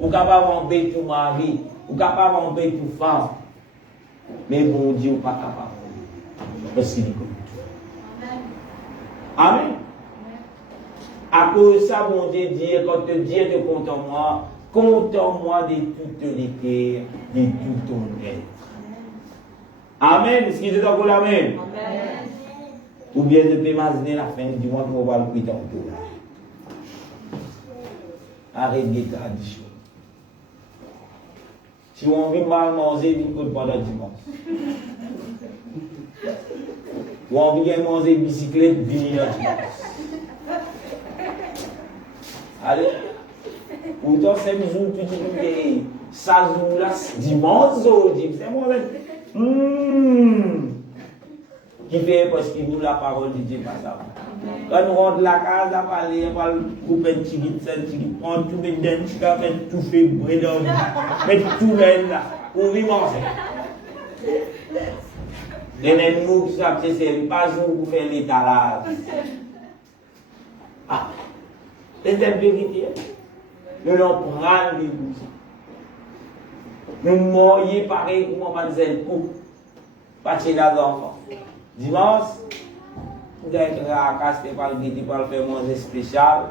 Ou capable d'embêter ton mari. Ou capable d'embêter toute femme. Mais bon Dieu, pas capable. Parce qu'il est comme tout. Amen. À cause de ça, mon Dieu dit, quand Dieu te compte en moi de toute l'été, de tout ton être. Amen. Est-ce qu'il est encore l'amen? Amen. Ou bien je peux imaginer la fin du mois qu'on va le quitter tantôt. Arrête des traditions. Si on a envie de mal manger, il faut pendant dimanche. Ou on a envie de manger bicyclette, venez le dimanche. Allez. Pourtant, c'est un jour, tu dis, ça jour là, dimanche, c'est moi-même. Qui fait parce qu'il nous la parole de Dieu pas ça. Quand nous rentrons la case à parler, on va couper un petit prendre tout le temps, mettre tout fait bredon, mettre tout le là, pour y manger. Les nous qui savent que c'est pas jour pour faire l'étalage. Ah, c'est une vérité. Nous l'en prenons les bouts. Nous mourions pareil comme on va dire le coup. Pas chez les enfants. Dimanche, vous allez être à casser par le guide, par le faire manger spécial.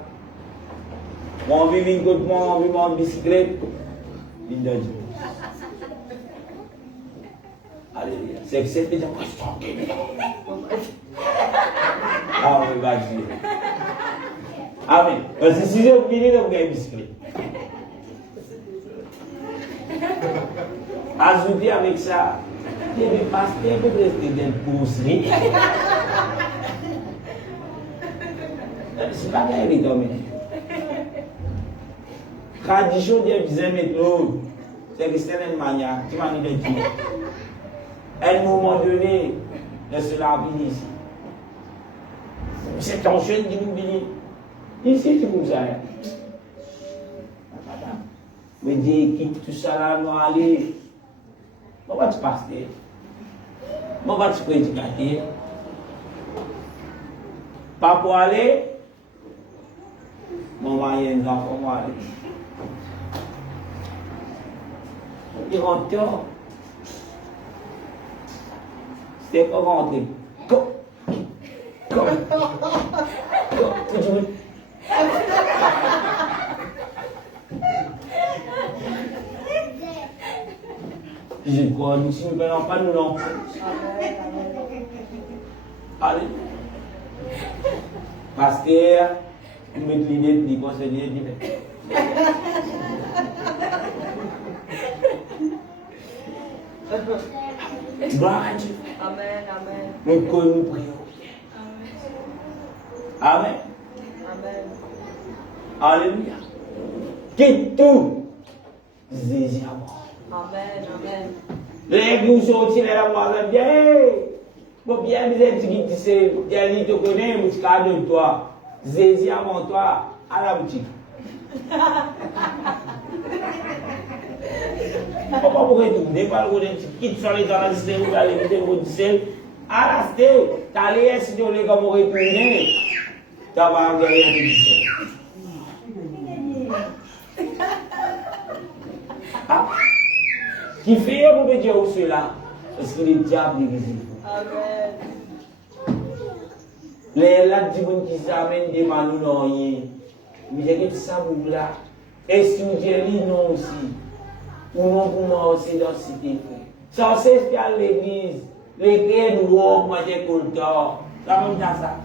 On vit une côte, on vit en bicyclette. Il doit dire. Alléluia. C'est que c'est déjà presque. Ah, on va dire. Amen. Parce que si j'ai fini, vous avez une bicyclette. Ajoutez avec ça. Il y a des pasteurs qui restent dans le pousserie. C'est pas bien évident. Tradition de bizarre méthode, c'est que c'est une manière, tu m'as dit. À un moment donné, cela vient ici. C'est ton jeune qui nous dit. Ici, tu nous as. me dis, quitte tout ça là, nous aller. Moi, je vais passer. Moi, je vais prédicateur. Pas pour aller. Mon moyen d'enfant, moi aller. Il rentre. C'était pas rentré. Go! Go! Go! Toujours. Je crois, nous si nous ne prenons pas, nous non. Allez. Pasteur, nous mettons l'idée du conseiller divin. Gloire à Dieu. Amen, amen. Nous prions. Amen. Amen. Alléluia. Quitte tout. Jésus à moi. Amen, amen. Les goûts sont tirés à moi, bien. Bon, bien, les petits qui disent, bien, ils te connaissent, mais tu de toi. Jésus avant toi, à la boutique. Pourquoi vous retournez pas le qui sont les dans la liste, vous allez vous dire, à la sté, t'as les si tu les comme retourner, t'as pas regardé un qui fait pour me dire cela? Parce que les diables disent. Amen. Les là qui s'amènent des malous non rien. Mais j'ai que ça vous là. Est-ce que vous dites non aussi? Ou non pour moi aussi dans cette cité. Ça c'est à l'église. Les clés nous vont manger content. Ça même ça.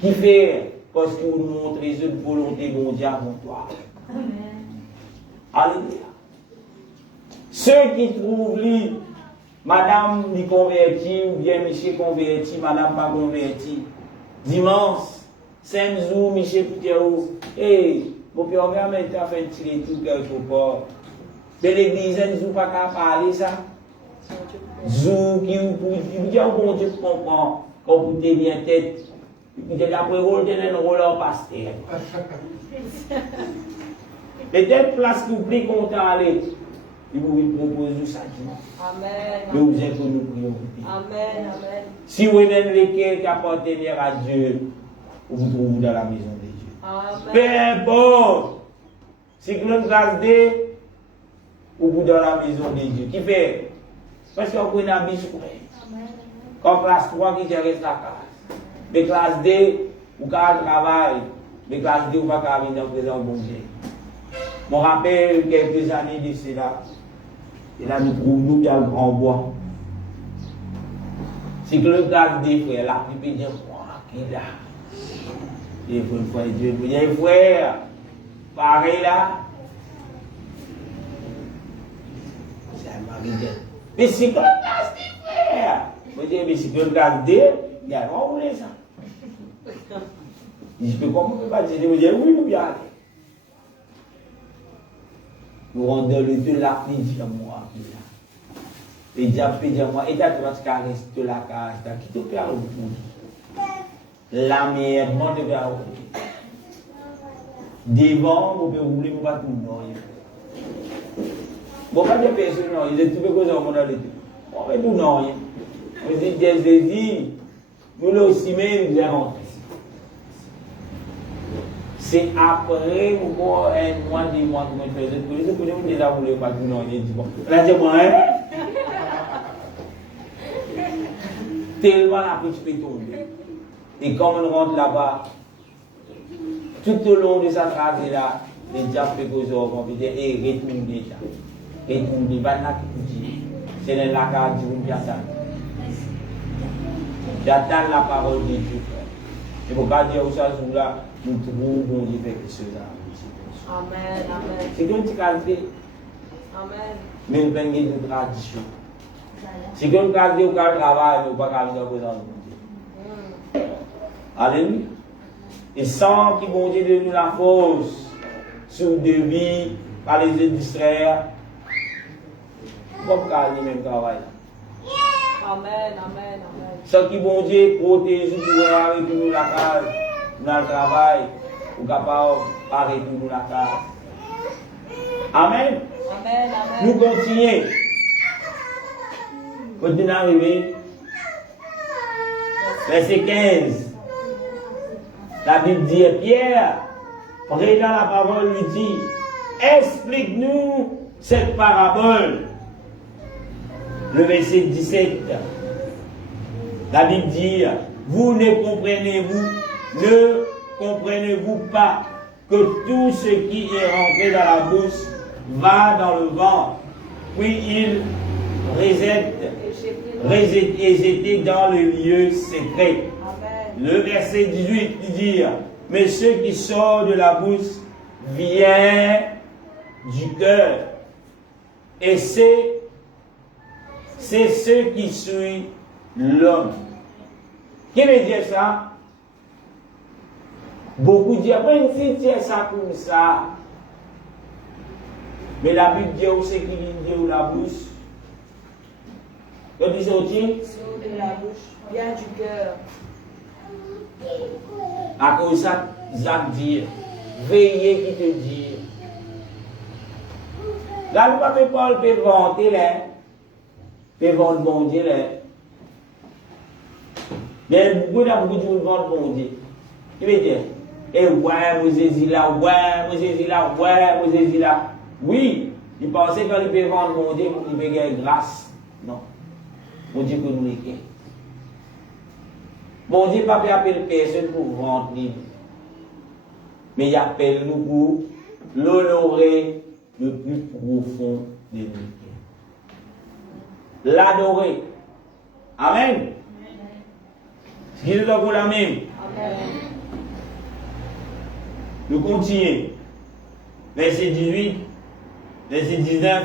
Qui fait parce que vous montrez une volonté mondiale pour toi. Amen. Alléluia. Ceux qui trouvent lui, madame ni convertie, ou bien monsieur converti, madame pas converti. Dimanche, 5 jours, monsieur Pierrot, vous pouvez en mettre à faire tirer tout quelque part. Mais l'église, ne joue pas qu'à parler ça. Zou qui vous dit, bon Dieu comprend, quand vous êtes bien tête, vous êtes après rôle de rôle en pasteur. Peut-être place que vous prenez content aller. Il vous propose ça dimanche. Amen. Mais vous êtes pour nous prier. Amen, amen. Si vous êtes lesquels qui appartiennent à Dieu, vous vous trouvez dans la maison de Dieu. Amen. Peu importe. Si vous êtes grâce de vous dans la maison de Dieu. Qui fait? Parce qu'on peut un habit. Comme classe 3 qui gère la classe. Mais classe 2, vous avez un travail. Mais classe 2, vous n'avez pas venir dans le présent bon Dieu. Je me rappelle quelques années de cela. Et là, nous trouvons nous en bois. C'est que le gars des frères, là, il peut dire, moi, qui est là? Il faut une fois Dieu, il dit, frère, pareil là. C'est un mari. Mais c'est que le gars des frères. Je dis, mais c'est que le gars des, il a vraiment voulu ça. Je peux comment on peut pas dire, je dis, oui, nous bien aller. Nous rendons le deux la pluie à moi. Et diable peut dire moi, et t'as droit de caresser de la case, t'as qui te perd au bout. La mère, moi de faire au bout. Devant, vous pouvez rouler, vous pas tout non. Bon, pas de personnes, non, ils ont tout fait cause au monde dans le tout. On fait tout non. On dit, Jésus, nous là aussi même, nous avons. C'est après ou quoi un mois, 2 mois que je faisais tout. Je connais déjà voulu pas tout non. Il dit bon. Là c'est moi hein. Tellement la petite peut tomber. Et comme on rentre là-bas, tout au long de sa traversée là, les diables peuvent causer au computer et retourner déjà. Retourner, va là qui dit. C'est là la dit on ça. J'attends la parole de Dieu. Et pour pas dire où ça joue là. Nous trouvons bon Dieu quelque chose à Amen, amen. c'est une petite qualité. Amen. Mais nous avons une tradition. Si nous avons qualité ou travail, nous ne pouvons pas venir présent de Dieu. Alléluia. Et sans que bon Dieu donne nous la force sur de vie, par les distraire, nous ne pouvons pas aller même travail. Amen, amen, amen. Sans que bon Dieu protège nous avec nous la case. Dans le travail, ou capable de parler pour nous la case. Amen. Amen. Nous continuons. Continuons à arriver. Verset 15. La Bible dit, Pierre, prenant la parole, lui dit, explique-nous cette parabole. Le verset 17. La Bible dit, ne comprenez-vous pas que tout ce qui est rentré dans la bouche va dans le ventre, puis il est jeté dans le lieu secret. Le verset 18 dit, mais ce qui sort de la bouche vient du cœur, et c'est ce qui suit l'homme. Qui veut dire ça? Beaucoup disent, ben, si tu ça comme ça. Mais la Bible dit où c'est qui vient de la bouche. Quand ils sont dit, de la bouche, vient du cœur. À cause de ça, Jacques dit, veillez qui te dit. Là, le pape Paul peut vanter, peut vendre bon Dieu, mais beaucoup de gens vendent bon Dieu. Tu veux dire, et ouais, vous êtes là, ouais, vous êtes là, ouais, vous êtes là. Oui, il pensait quand il peut vendre bon Dieu, il peut gagner grâce. Non. Bon Dieu que nous les gagnons. Bon Dieu pas appeler personne pour vendre libre. Mais il appelle nous pour l'honorer le plus profond de nous. L'adorer. Amen. Ce qui est pour la même. Amen. Nous continuons. Verset 18, verset 19.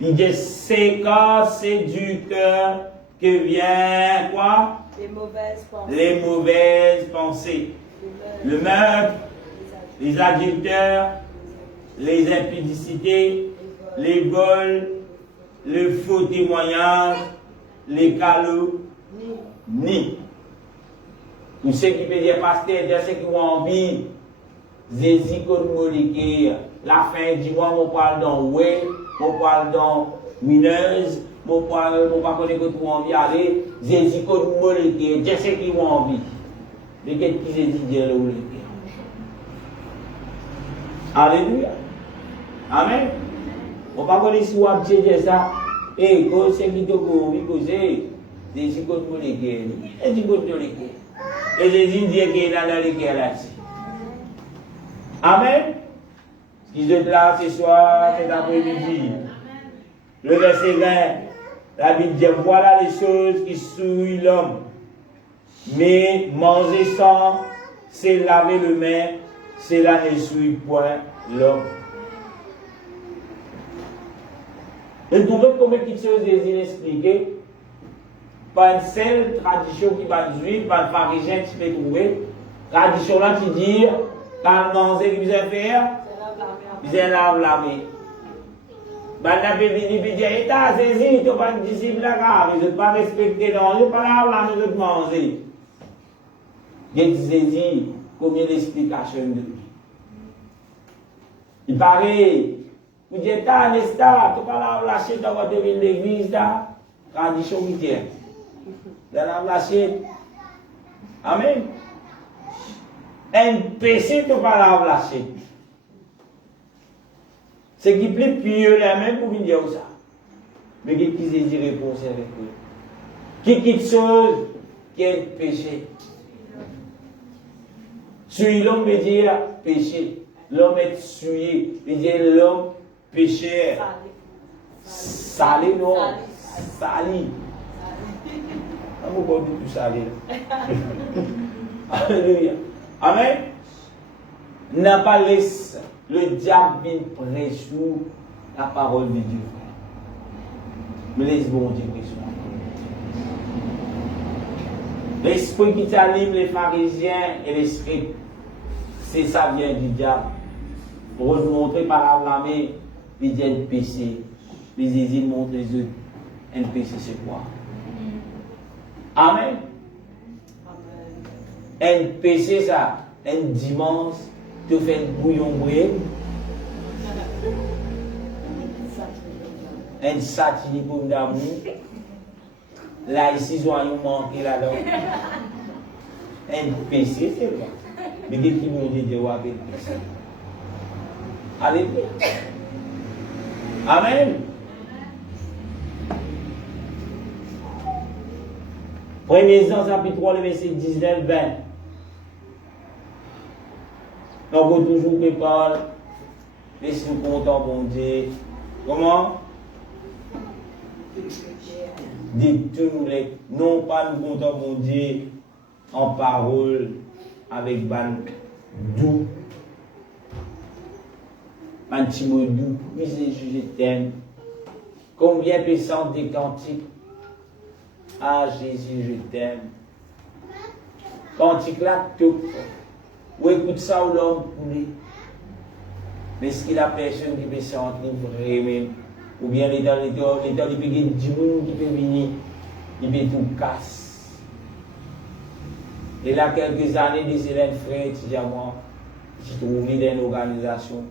Il dit, c'est car c'est du cœur que vient quoi? Les mauvaises pensées. Les mauvaises pensées. Le meurtre, les adultères, les impudicités, les vols, le faux témoignage, les calomnies. Pour ceux qui peuvent dire, pasteur, de ceux qui ont envie, Jésus comme molécule, la fin du mois, on parle dans ouais, on parle dans mineuse, on parle pas connaître que tu as envie d'aller, Jésus comme molécule, de ceux qui ont envie. Mais qu'est-ce qu'ils ont dit de le Alléluia. Amen. On ne peut pas connaître si on a dit ça. Et quand c'est qui te convie, Jésus comme molécule, Jésus comme molécule. Et Jésus dit qu'il est dans les guerres là-dessus. Amen. Ce qui est là ce soir, cet après-midi. Le verset 20, la Bible dit, voilà les choses qui souillent l'homme. Mais manger sans, c'est laver le main, cela ne souille point l'homme. Et vous trouvez combien de choses des inexpliquées? Pas une seule tradition qui va juive, pas de pharisien qui peut trouver. Tradition là qui dit, quand manger, qui vient faire, il vient laver la main. Ben, la Bible dit, et t'as saisi, tu n'as pas de disciple là, ils ne pas respecté, non, ils ne pas laver la main, ils ne manger. Il dit, combien d'explications de lui. Il paraît, vous dites, t'as un estat, tu ne pas laver la chaîne dans votre ville d'église, là, tradition qui tient. Laver la chaîne. Amen. Un péché, tu ne pas laver la chaîne. C'est qui plus pieux les mêmes pour dire ça. Mais qui dit réponse avec eux. Qui quitte chose qui est péché. Suyer l'homme veut dire péché. L'homme est souillé. Veut dire l'homme péché. Salé, non. Sali. On ne peut pas du tout salé. Alléluia. Amen. N'a pas laissé le diable vient prêcher la parole de Dieu. Mais laisse bon Dieu prêcher. L'esprit qui t'anime, les pharisiens et les scribes, c'est ça vient du diable. Pour nous montrer par la main, il dit un péché. Les Jésus montrent les autres. Un péché, c'est quoi? Amen. Un péché, ça, un dimanche, tu fais un bouillon brûlé. Un satire pour d'amour. Là, ici, ils ont manqué là-dedans. Un PC, c'est vrai. Mais qu'est-ce qu'ils vont dire avec PC? Alléluia. Amen. Premier Jean, chapitre 3, le verset 19, 20. On peut toujours préparer. Laissez-nous content, bon Dieu. Comment? Dites-nous les. Non pas nous content, bon Dieu, en parole, avec ban doux. Un petit mot doux. Oui, je t'aime. Combien puissant des cantiques. Ah Jésus, je t'aime. Cantique là, tout. Ou écoute ça ou l'homme poulet. Mais est-ce qu'il y a personne qui peut sentir vraiment? Ou bien les dans il peut y avoir du monde qui peut venir, il peut tout casse. Et là, quelques années, des élèves frères, tu à moi, qui trouvent dans une organisation.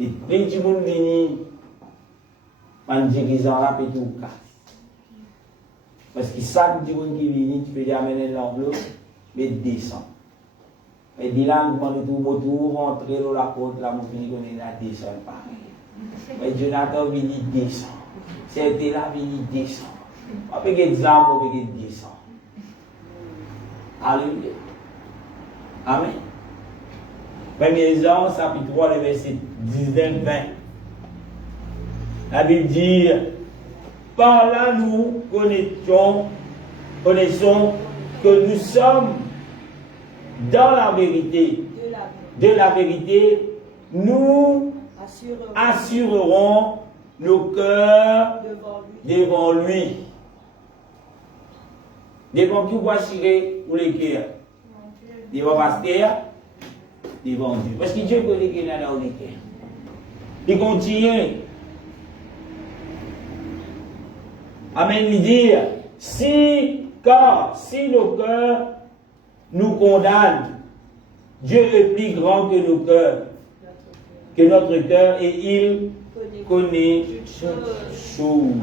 Et plein de monde venir, on dit qu'ils ont là, peut tout casse. Parce que chaque monde qui vient, tu peux y amener l'enveloppe, mais descend. Et dit là, nous demandons tout retour, rentrer dans la porte, là, nous finissons qu'on est là, descend pareil. Mais Jonathan vient descend. C'était là, vient descend. On peut get des arbres, on peut get descend. Alléluia. Amen. Premier Jean, chapitre 3, le verset 19-20. La Bible dit, par là nous connaissons que nous sommes dans la vérité. De la vérité, nous assurerons nos cœurs devant lui. Devant qui vous assurer pour les cœurs? Devant pasteur, devant Dieu. Parce que Dieu connaît qu'il y a dans les cœurs. Il continue. Amen, il dit, car si nos cœurs nous condamnent, Dieu est plus grand que nos cœurs, que notre cœur, et il connaît toutes choses.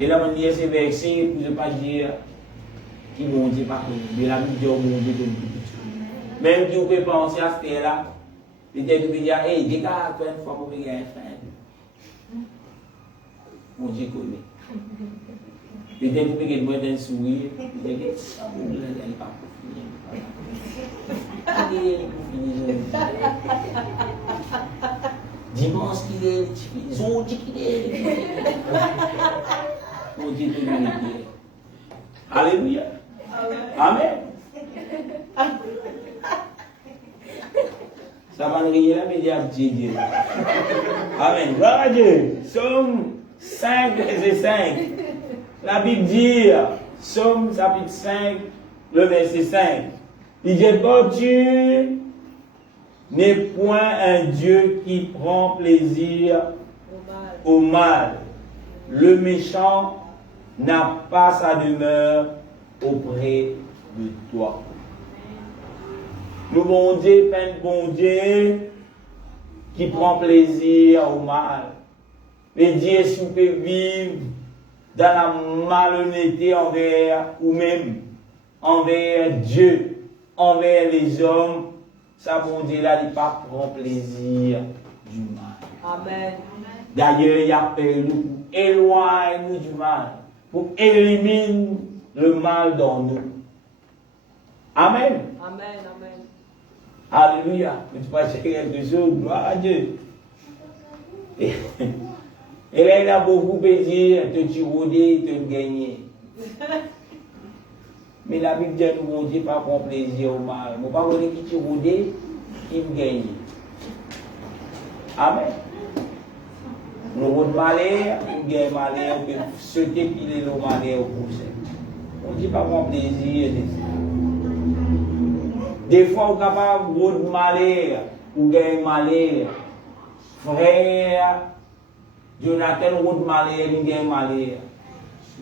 Et là, on dit ces versets pour ne pas dire qu'ils m'ont dit pas connu, mais la Bible dit au monde de tout. Même si vous pouvez penser à ce là, peut-être vous pouvez dire, hey, dès qu'à une fois pour me gagner un mon Dieu connaît. Peut-être vous pouvez moins d'un sourire, peut-être que ça vous ne l'avez pas pour finir. Il est pour finir. Dimanche qu'il est, ils ont dit qu'il est. Mon Dieu de l'unité. Alléluia. Amen. Ça va rire là, mais il y a Dieu. Amen. Gloire à Dieu. Somme 5, verset 5. La Bible dit, Somme chapitre 5, le verset 5. Il dit, bon Dieu n'est point un Dieu qui prend plaisir au mal. Le méchant n'a pas sa demeure auprès de toi. Le bon Dieu, un bon Dieu qui prend plaisir au mal. Mais Dieu, si vous pouvez vivre dans la malhonnêteté envers vous-même, envers Dieu, envers les hommes, ça, bon Dieu, là, il ne pas prend plaisir du mal. Amen. D'ailleurs, il appelle nous pour éloigner nous du mal, pour éliminer le mal dans nous. Amen. Amen, amen. Alléluia. Tu vas chercher quelque chose, gloire à Dieu. Et là, il a beaucoup plaisir, te tirer, te gagner. Mais la Bible dit nous, mon Dieu, pas prendre plaisir au mal. Je ne pas connaître qui tirer, qui me gagne. Amen. Nous avons malheur, nous gagnons malheur, on peut sauter qu'il est le malheur pour ça. On ne dit pas prendre plaisir de ça. Des fois, on est capable de malheur, ou gagner malheur. Frère, Jonathan, on a malheur, il gagne malheur.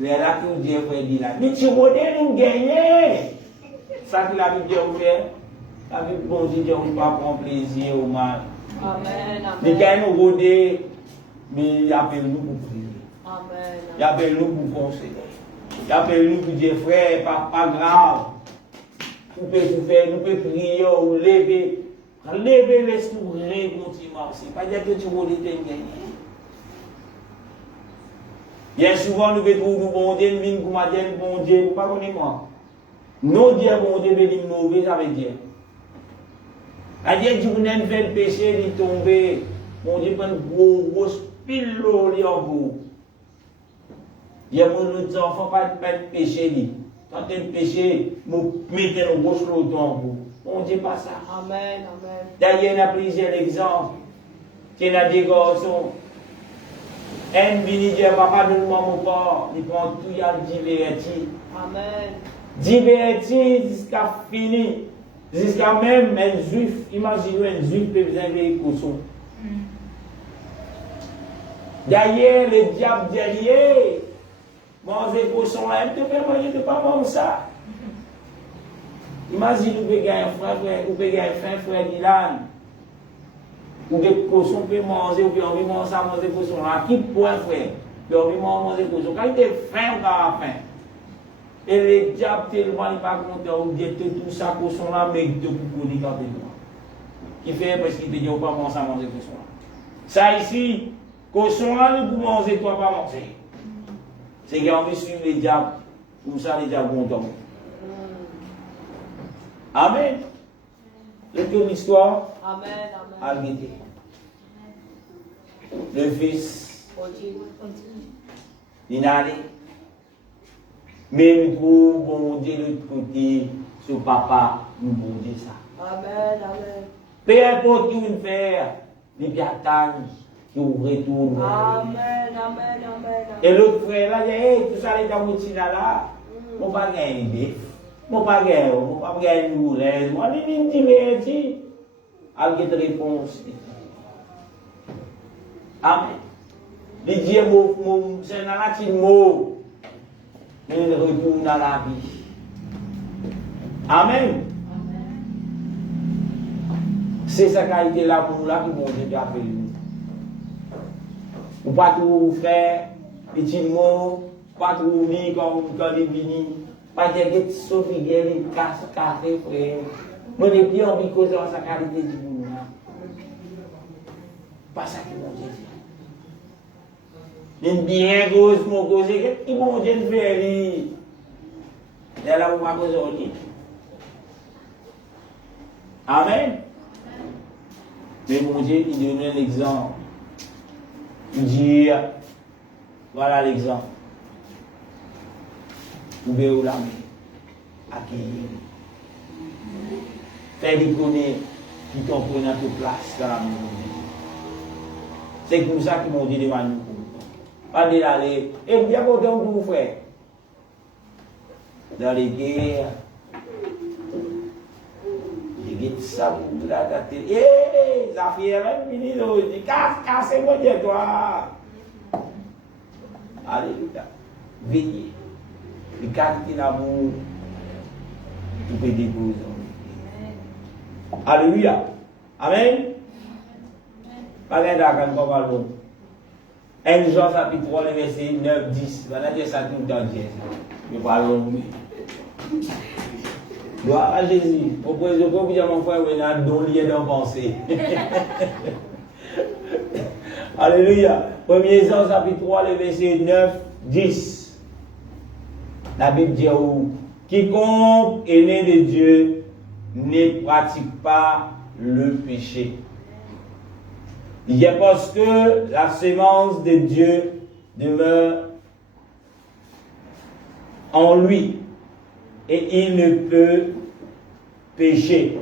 Les là qui nous disent, frère, dit là, mais tu vas gagner. Ça que la Bible dit, la Bible, bon Dieu, on ne peut pas prendre plaisir au mal. Amen. Les gars nous rodent, mais il appelle nous pour prier. Amen. Il appelle nous pour conseiller. Il appelle nous pour dire frère, pas grave. Nous pouvons prier, ou lever. Lever l'esprit, continuer. C'est pas dire que tu vas gagner. Bien souvent, nous pouvons nous bon Dieu, nous venons pour dire bon Dieu, vous ne connaissez pas moi. Nous dire bon Dieu, mais mauvais, ça veut dire. C'est-à-dire que vous n'avez fait le péché, il tombe. Bon Dieu prend une grosse pile d'eau en vous. Il y a des enfants qui n'ont pas de péché. Quand tu as un péché, vous mettez une grosse eau en vous. Bon Dieu pas ça. Amen. Amen. D'ailleurs, on a plusieurs exemples. Il y a des garçons. Un vient dire, papa, donne-moi mon corps. Il prend tout, il a diverti. Amen. Diverti jusqu'à fini. Jusqu'à même un juif. Imaginez un juif peut vous enlever les cochons. D'ailleurs, le diable derrière, manger cochon là, il te fait manger, de pas manger ça. Imagine, vous pouvez gagner un frère, vous pouvez gagner un frère Dylan. Ou des cochons peuvent manger, ou bien on veut manger ça, manger cochon là. Qui point frère? Puis on veut manger cochon. Quand il est faim, on a faim. Et le diable tellement il va content, ou bien tout ça cochon là, mais de coucou dit quand il qui fait parce qu'il te dit on va pas manger ça, manger cochon là. Ça ici, cochon là, nous pouvons manger, toi pas manger. C'est qu'on veut suivre les diables, comme ça les diables vont tomber. Amen. C'est une histoire. Amen. À l'idée. Le fils, il n'a allé. Mais nous trouvons, bon Dieu, de l'autre côté, ce papa, nous bon Dieu ça. Amen. Amen. Peu importe qui nous fait, il y a attendre qu'il retourne. Amen. Amen. Amen. Et l'autre frère là, il dit, hey, tout ça, les gens qui là, on va pas gagner. On va pas gagner une boulette. Moi, il me dit, avec une réponse. Amen. Il dit, c'est un latin mot. Il retourne à la vie. Amen. C'est ça qui a été l'amour là qui m'a dit appelé nous. Ou pas tout faire, petit mot, pas tout venir quand il vient. Pas de get sauver, il casse café, frère. Moi, les pieds ont mis cause dans sa qualité du monde. Pas ça qui m'a dit. Il bien grosse, mon cause, qui m'a dit de faire. Et là, vous m'avez aujourd'hui. Amen. Mais mon Dieu, il donne un exemple. Il dit, voilà l'exemple. Vous pouvez vous l'amener. Accueillir. Faire connaître qui t'ont pris notre place dans la maison de Dieu. C'est comme ça qu'ils m'ont dit de manière. Pas d'aller. Et bien content pour vous faire. Dans les guerres. Ça vous la date. Eh, ça fait même fini de cassez-moi de toi. Alléluia. Veillez. Le qualité d'amour, tu peux déposer. Alléluia. Amen. Parlez d'accord, comme parlons. 1 Jean chapitre 3, le verset 9, 10. Voilà, dire ça tout le temps, je parle. Gloire à Jésus. Au point de vue, mon frère, on a don lié dans pensée. Alléluia. 1 Jean chapitre 3, le verset 9, 10. La Bible dit quiconque est né de Dieu ne pratique pas le péché. Il y a parce que la sémence de Dieu demeure en lui et il ne peut pécher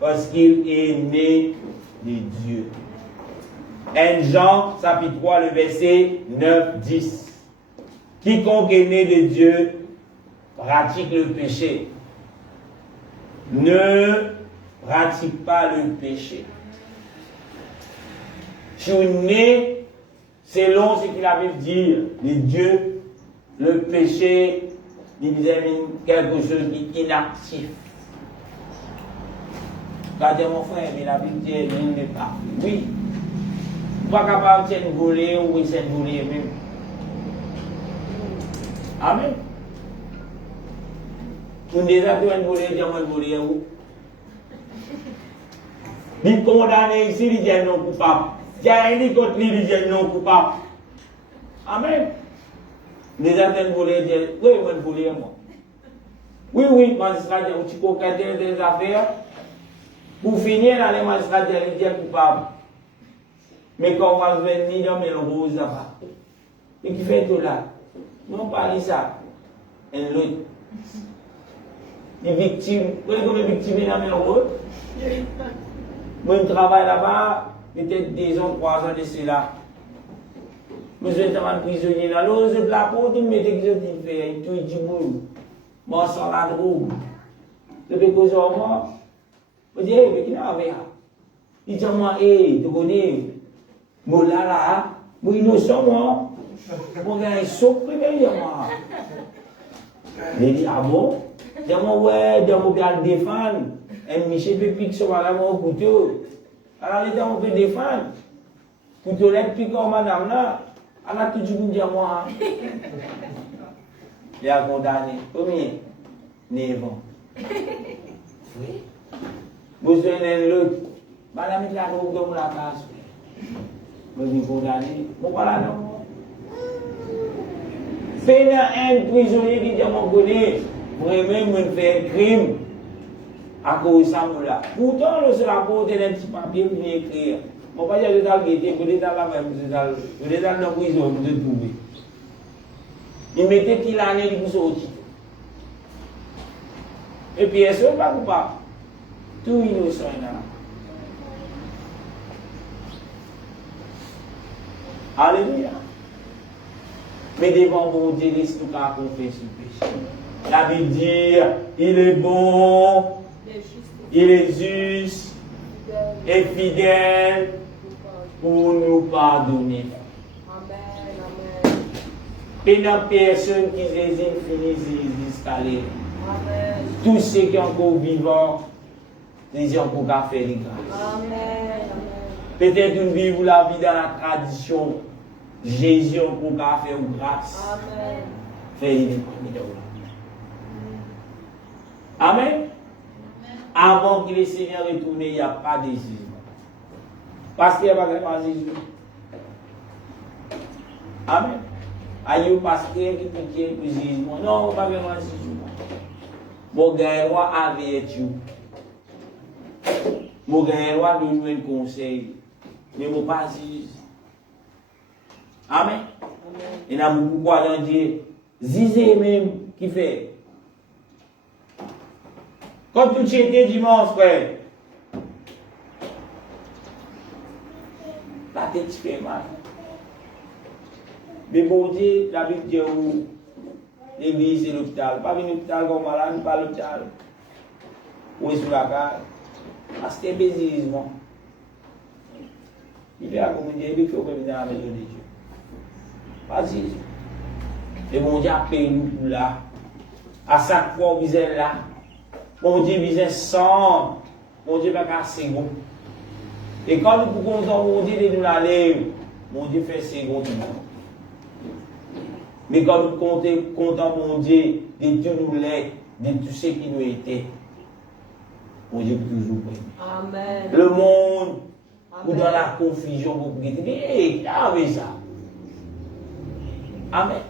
parce qu'il est né de Dieu. 1 Jean chapitre 3 le verset 9, 10. Quiconque est né de Dieu pratique le péché. Ne pratique pas le péché. Si on est né, selon ce que la Bible dit, de Dieu, le péché, il disait quelque chose qui est inactif. Regardez mon frère, mais la Bible dit, il n'est pas. Oui. Pas capable de voler ou de voler même. Amen. On déjà doit voler, on voler où? Il condamné ici, il dit non coupable. Il y a un contre lui, il dit non coupable. Amen. Déjà doit voler, oui, on voler moi. Oui, magistrat, tu peux cadrer des affaires. Pour finir, dans les magistrats, il dit coupable. Mais quand on va venir dans le rose là-bas, et qui fait tout là, non pas ça, et l'autre, les victimes, vous voyez comme les victimes dans le rose? Moi, je travaille là-bas, peut-être 2 ans, 3 ans de cela. Monsieur est un prisonnier là, l'autre, je la porte, il me dit que je dis, il tout dit, moi, sans la drogue. Depuis que je suis mort, je dis, mais qui n'a pas? Il dit, moi, tu connais? Moi là, moi innocent, moi. Moi, j'ai un saut privé, moi. Il dit, ah bon? Je dis, ouais, je vais le défendre. Et Michel Pépic, ça va là, mon couteau. Alors, il dit, on peut défendre. Couteau là, piquant, madame là. Elle a toujours dit, moi. Il a condamné. Combien? 9 ans. Oui. Vous avez l'autre. Madame, il a dans la place. Je suis condamné. Voilà, non. C'est un prisonnier qui dit à mon connaît, vraiment, me fait un crime à cause de ça. Pourtant, c'est la porte d'un petit papier pour écrire. Je ne vais pas dire que je vais dans la même, je vais dans la prison pour te trouver. Il mettait qu'il l'année pour sortir. Et puis, est-ce que pas coupable? Tout innocent là. Alléluia. Mais devant mon Dieu, laisse-nous qu'à confesser le péché. La Bible dit, il est bon, il est juste et fidèle pour nous pardonner. Amen. Et dans personne qui résine finit d'installer. Tous ceux qui sont encore vivants, ils ont encore qu'à faire les grâces. Amen. Peut-être une vie ou la vie dans la tradition. Jésus a encore qu'à faire une grâce. Amen. Fais-les Amen. Avant que le Seigneur retourne, il n'y a pas de jugement. Parce qu'il n'y a pas de jugement. Amen. Aïe, pasteur qui peut le jugement. Non, pas vraiment jugement. Mon gars, roi avec vous. Mon gars, roi donne un conseil. Mais mon pas juge. Amen. Il y a beaucoup de dire. Zizé même qui fait. Quand tu étais dimanche, frère, la tête fait mal. Mais bon Dieu, la Bible dit où l'église et l'hôpital. Pas venir l'hôpital comme malade, pas l'hôpital. Ou est sur la carte. Parce que c'est un baiseisement. Il fait comme Dieu, il faut revenir dans la maison de Dieu. Pas Jésus. Et bon Dieu a payé nous pour là. À chaque fois, vous êtes là. Mon Dieu, vous êtes sans. Mon Dieu, va casser bon. Et quand nous pouvons entendre mon Dieu de nous la lèvre, mon Dieu fait second tout le monde. Mais quand nous comptons mon Dieu de tout nous l'est, de tout ce qui nous était, mon Dieu peut toujours prendre. Amen. Le monde, Amen. ou dans la confusion, vous pouvez dire, hé, avec ça. Amen.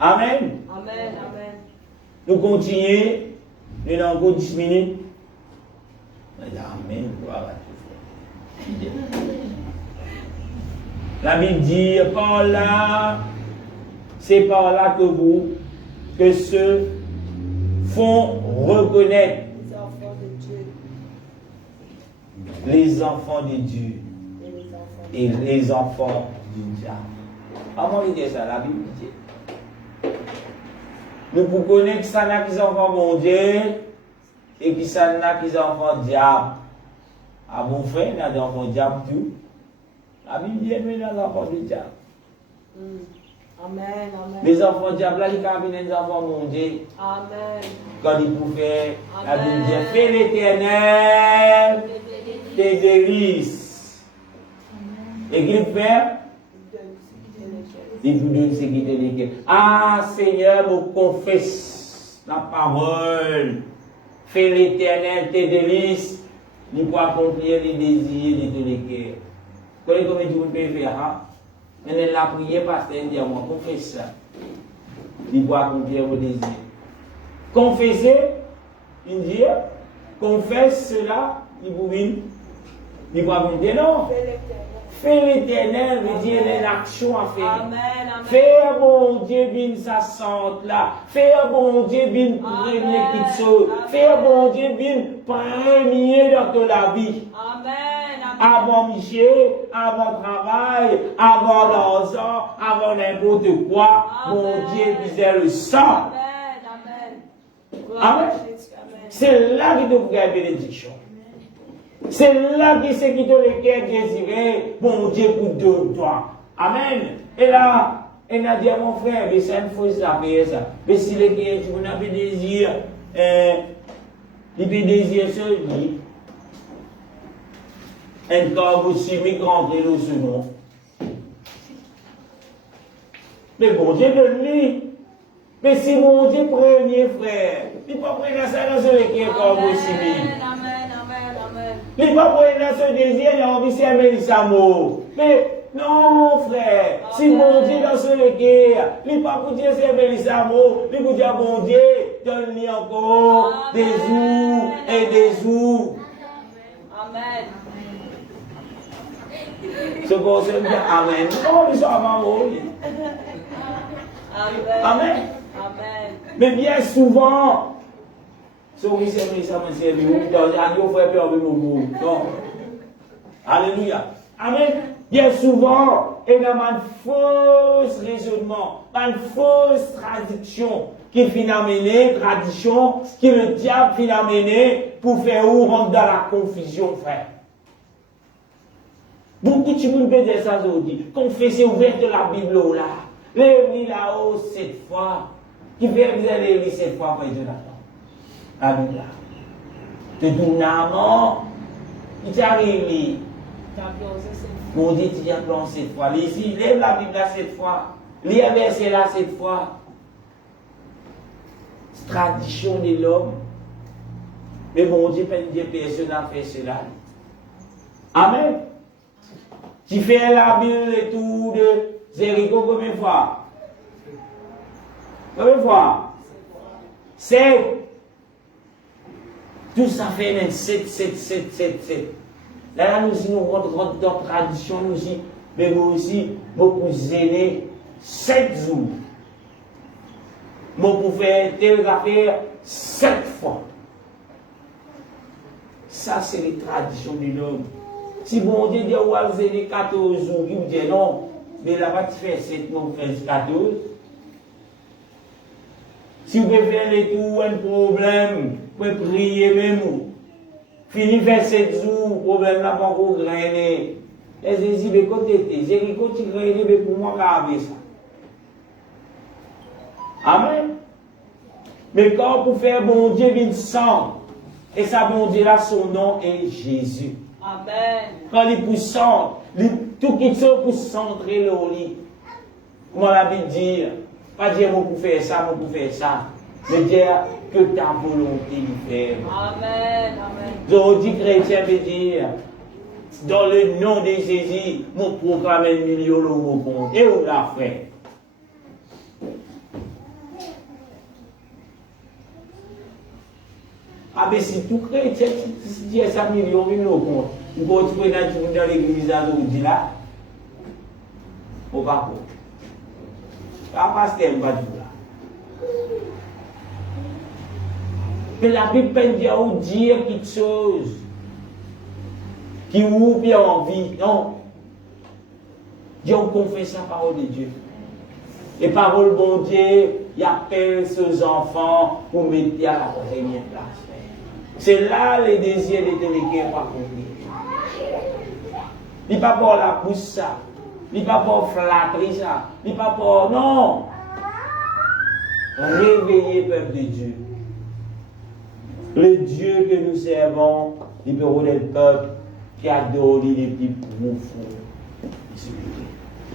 Amen. Amen. Amen. Nous continuons. Nous avons encore 10 minutes. Amen. La Bible dit, par là, c'est par là que ceux font reconnaître les enfants de Dieu et les enfants du diable. Comment il dit ça, la Bible dit? Nous pouvons connaître ça n'a qui sont enfants mon Dieu et qui ça n'a qui sont enfants diable. À mon frère, il y a des enfants diable tout. La Bible dit nous des enfants du diable. Amen, amen. Les enfants diable, là, ils caminent les enfants mondiaux. Amen. Quand ils pouvaient, la Bible dit, fais l'Éternel tes délices. Et qu'il fait, il vous donne ce qui te dit. Ah, Seigneur, me confesse la parole. Fais l'Éternel tes délices. Il peut accomplir les désirs de tous les cœurs. Comment tu peux faire, hein? Mais la prière, pasteur, dit à moi, confesse ça. Il peut accomplir vos désirs. Confessez, il dit, confesse cela, il vous dit, il va vous dire non. Fais l'Éternel, veut dire une action à faire. Amen, amen. Fais bon Dieu bien sa sente là. Fais bon Dieu bien premier qui chose. Fais bon Dieu bien premier dans la vie. Amen, amen. Avant Michel, avant travail, avant l'argent, avant n'importe quoi, mon Dieu disait le sang. Amen, amen. Amen. C'est là que vous avez bénédiction. C'est là que c'est qui te le cœur désiré, mon Dieu, pour deux toi. Amen. Et là, il a dit à mon frère, mais c'est une fausse affaire ça. Mais si le cœur, tu n'as pas désir, il peut désirer ce lit. Un corps aussi migrant et le second. Mais bon Dieu donne lui. Mais si mon Dieu premier frère, il ne peut pas prendre ça dans ce cœur corps aussi vite. Il ne peut pas prendre ce désir, il a envie de s'aimer l'amour. Mais non, frère, si mon Dieu dans ce cœur, il ne peut pas dire s'aimer l'amour, il peut dire bon Dieu, donne-lui encore des jours et des jours. Amen. Ce qu'on se dit, Amen. Oh, ils sont avant moi. Amen. Amen. Amen. Mais bien souvent, ce qu'on dit, c'est ça, c'est lui. On fait peur de mon non. Alléluia. Amen. Bien souvent, il y a un faux raisonnement, une fausse traduction qui finit à mener, tradition, qui le diable finit à mener pour faire ou rentrer dans la confusion, frère. Beaucoup de gens peuvent dire ça aujourd'hui. Confessez ouverte la Bible là. Lève-lui là-haut cette fois. Qui fait vous allez lire cette fois, frère Jonathan? La Bible là. Te donne la mort. Il t'arrive. Mon Dieu, tu as plongé cette fois. Ici, lève la Bible là cette fois. Lis un verset là cette fois. Tradition de l'homme. Mais mon Dieu, personne n'a fait cela. Amen. Tu fais la Bible et tout de Jéricho combien de fois? Combien de fois? 7. Tout ça fait même 7. Là, nous aussi, nous rentrons dans la tradition, nous aussi, mais nous aussi, beaucoup aînés, 7 jours. Moi, pour faire telle affaire, 7 fois. Ça, c'est les traditions de l'homme. Si bon Dieu dit, vous avez 14 jours, il vous dit non, mais là-bas, tu fais 7, non, vous faites 14. Si vous pouvez faire les tours, un problème, vous pouvez prier même. Fini faire 7 jours, problème là, pas encore grainé. Et j'ai dit, mais côté, j'ai continué à grainé, mais pour moi, garder ça. Amen. Mais quand vous faites bon Dieu, il sang, et ça, bon Dieu, là, son nom est Jésus. Amen. Quand il pousse, tout qui sont pour centrer le lit. Comment la Bible dit, pas dire moi pour faire ça, moi pour faire ça. Mais dire que ta volonté lui fait. Amen. Amen. Donc, dit chrétien veut dire, dans le nom de Jésus, mon programme est 1 million d'euros compte. Et où l'a fait? Ah, mais si tout chrétien dit ça, 1 million d'euros compte. Vous pouvez dans l'église aujourd'hui là. Au pas pour. Pas pasteur, pas du là. Mais la Bible peut dire quelque chose qui ouvre bien envie. Non. Dieu confesse la parole de Dieu. Et parole bon Dieu, il appelle ses enfants pour mettre à la première place. C'est là les désirs de délégués pas compris. Il ne pas pour la bouche ça. Il n'est pas pour flatterie ça. Il n'est pas pour... Non. Réveillez, peuple de Dieu. Le Dieu que nous servons, il peut rouler le peuple qui adore les plus profonds.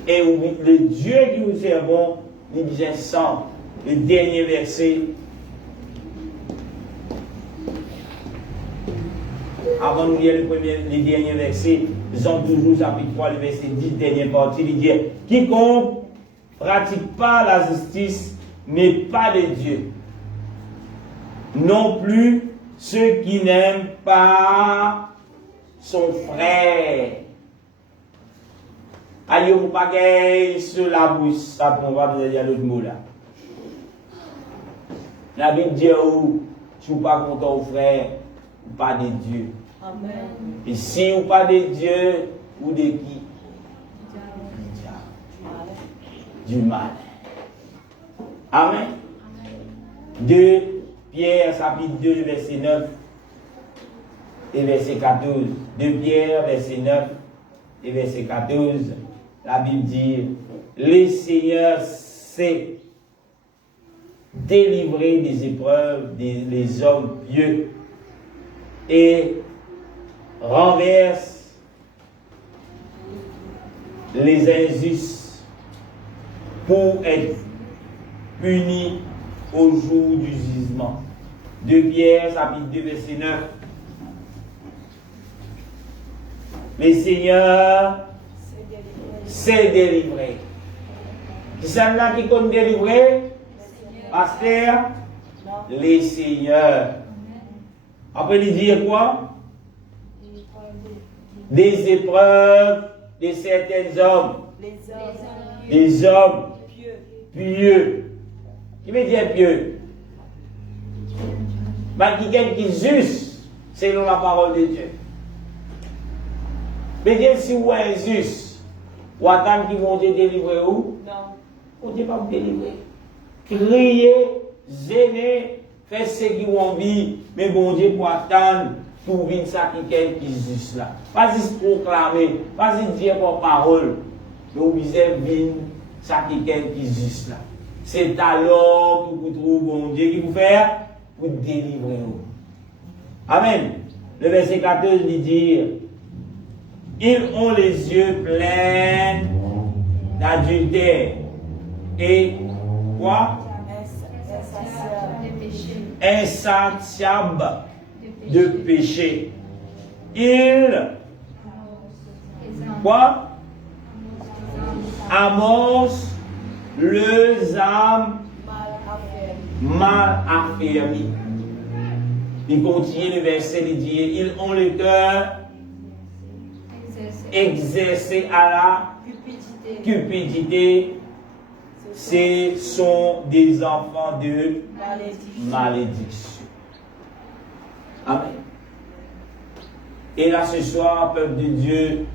Et oui, le Dieu que nous servons, il dit sang. Le dernier verset. Avant de lire le dernier verset, Jean 12, chapitre 3, le verset 10, dernière partie, il dit quiconque ne pratique pas la justice n'est pas de Dieu. Non plus ceux qui n'aiment pas son frère. Allez, vous pas sur la bouche, ça on va vous dire l'autre mot là. La Bible dit si vous pas content au frère, pas de Dieu. Amen. Et si vous pas de Dieu, ou de qui? Du mal. Amen. 2 Pierre, chapitre 2, verset 9 et verset 14. 2 Pierre, verset 9 et verset 14. La Bible dit, le Seigneur sait délivrer des épreuves des hommes pieux et renverse les injustes pour être punis au jour du jugement. 2 Pierre, chapitre 2, verset 9. Le Seigneur sait délivrer. C'est ça qui compte délivrer? Pasteur? Les Seigneurs. Après, il dit quoi? Des épreuves de certains hommes. Des hommes pieux. Qui veut dire pieux? Quelqu'un qui est juste selon la parole de Dieu. Mais dire si vous êtes injuste, ou attendre qu'ils vont te délivrer où? Non. On ne peut pas vous délivrer. Crier, gêner, faire ce qu'ils ont envie, mais bon Dieu pour attendre pour venir ça quelqu'un qui est juste là. Pas juste proclamer, pas juste dire par parole, mais vous visez venir ça quelqu'un qui est juste là. C'est alors que vous trouvez bon Dieu qui vous fait pour délivrer vous. Amen. Le verset 14 dit ils ont les yeux pleins d'adultère et quoi? Insatiables de péché. Ils quoi? Amorcent leurs âmes mal affermies. Il continue le verset, il dit ils ont le cœur exercé à la cupidité. Ce sont des enfants de malédiction. Amen. Et là ce soir, peuple de Dieu,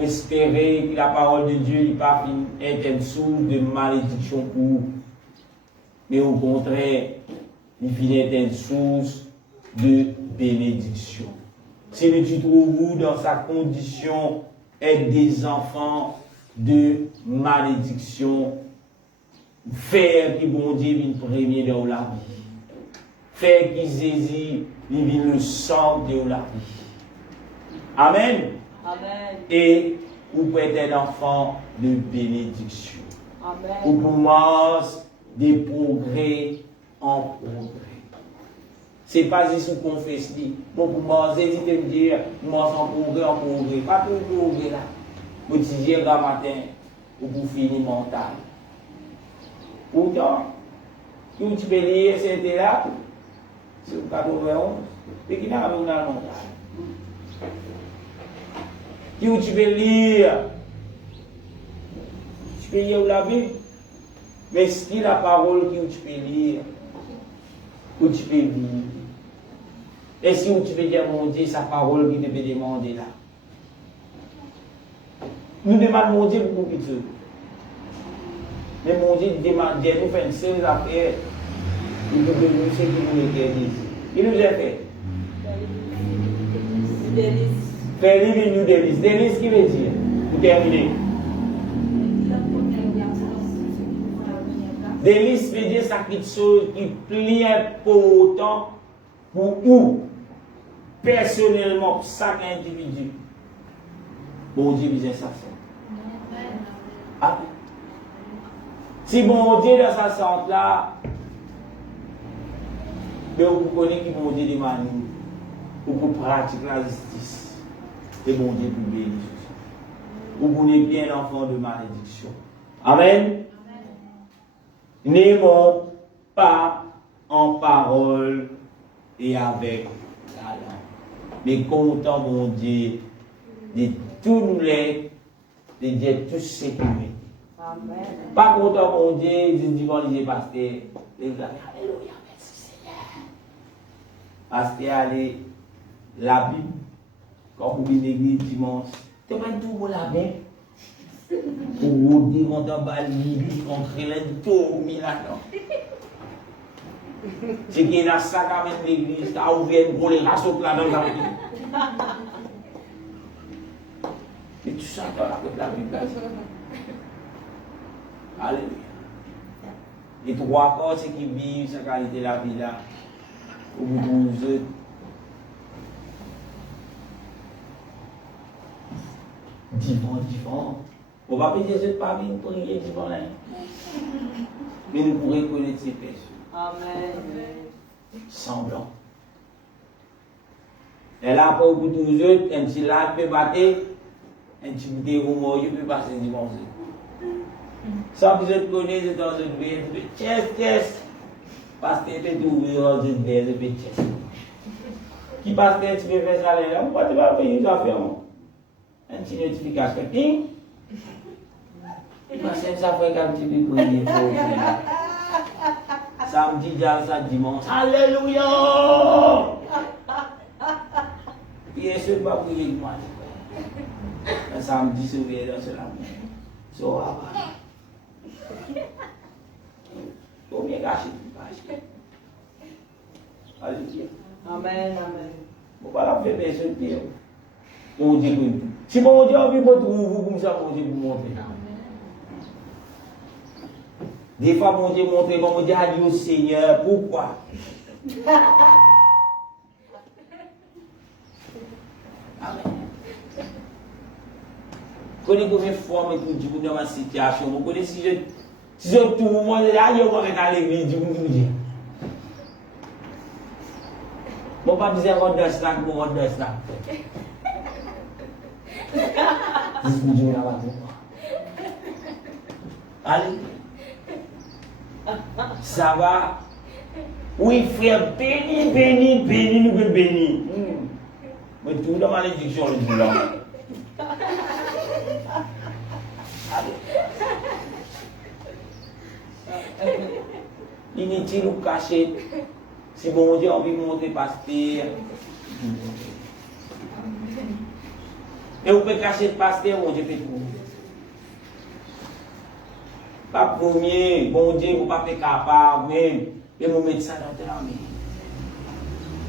espérer que la parole de Dieu n'est pas une source de malédiction pour vous, mais au contraire, il finit être une source de bénédiction. Si tu trouves vous dans sa condition être des enfants de malédiction, faire qui bon Dieu vienne premier dans la vie, faire qui Jésus vienne le centre de la vie. Amen. Amen. Et vous pouvez être un enfant de bénédiction. Amen. Vous commencez des progrès en progrès. Ce n'est pas juste vous confesser. Bon, pour moi, j'hésite à me dire, moi, en progrès, en progrès. Pas tout le progrès là. Vous disiez le matin, ou vous finissez mental. Pourtant, si vous pouvez lire, c'était là, c'est le 91, et qui n'a pas mental. Si vous pouvez lire, tu peux lire la Bible, mais ce qui est la parole que tu peux lire, que tu peux lire. Et si tu peux demander sa parole qui te peut demander là. Nous demandons mon Dieu pour beaucoup de choses. Mais mon Dieu demande, Dieu nous fait une seule affaire. Il nous donne ce qu'il nous interdit. Il nous a fait. Faire livre, il nous délice. Délice, qui veut dire? Pour terminer. Délice veut dire ça quelque chose qui plie pour autant pour vous, personnellement, pour chaque individu. Bon Dieu, besoin ça. Ah. Si bon Dieu dans sa centre là, vous connaissez qui bon Dieu demande pour pratiquer la justice. Et bon Dieu pour bénir. Vous connaissez bien l'enfant de malédiction. Amen. N'aimons pas en parole et avec la langue, mais content mon Dieu de tous nous les, de dire tous ceux qui m'aiment. Amen. Pas content mon Dieu de dire les pasteurs, les gars, alléluia, merci Seigneur. Pasteur, allez, la Bible, quand vous venez l'église dimanche, tu vas tout pour la Bible. Pour vous dire qu'on t'a bali, contre les tourmis là-dedans. C'est qu'il y a ça quand même l'église, t'as ouvert pour les rassos là dans la vie. Et tout ça dans la Bible. Alléluia. Les trois corps, c'est qui vivent sa qualité de la vie là. Au bout de vous. Divin. On va pas dire que pas venir prier devant là. Mais nous pourrions connaître ces personnes. Amen. Semblant. Et là, pour vous tous autres, un petit là peut battre, un petit bout de roumeur, il peut passer dimanche. Sans que vous connaissez dans une vie, chest. Parce que tu es ouvert dans une vie, chest. Qui passe que tu peux faire ça là, pourquoi tu vas payer une affaire? Un petit notification, ping. Parce que ça fait qu'un petit peu de samedi, dimanche. Alléluia! Bien sûr, pas prier avec moi. Un samedi, c'est ouvert dans cela. So, faut bien gâcher tout le Alléluia. Amen. Bon, voilà, faire des choses pires. Bon Dieu, si mon Dieu a envie de vous comme ça, mon Dieu vous montrer. Des fois, mon Dieu montre, mon Dieu a dit au Seigneur, pourquoi? Amen. Vous connaissez combien de fois je dis dans ma situation? Vous connaissez si je tout le monde est là, je vais à l'église, je vous dis. Je ne vais pas dire qu'on doit snack, on doit snack. Allez. Ça va. Oui, frère, béni, nous pouvons bénir. Mais tout dans ma malédiction, le boulot. Inutile ou caché. Si bon Dieu a envie de montrer pasteur. Et vous pouvez cacher le pasteur, bon Dieu fait tout. Pas premier, bon Dieu, vous ne pouvez pas capable, même. Et vous mettez ça dans la main.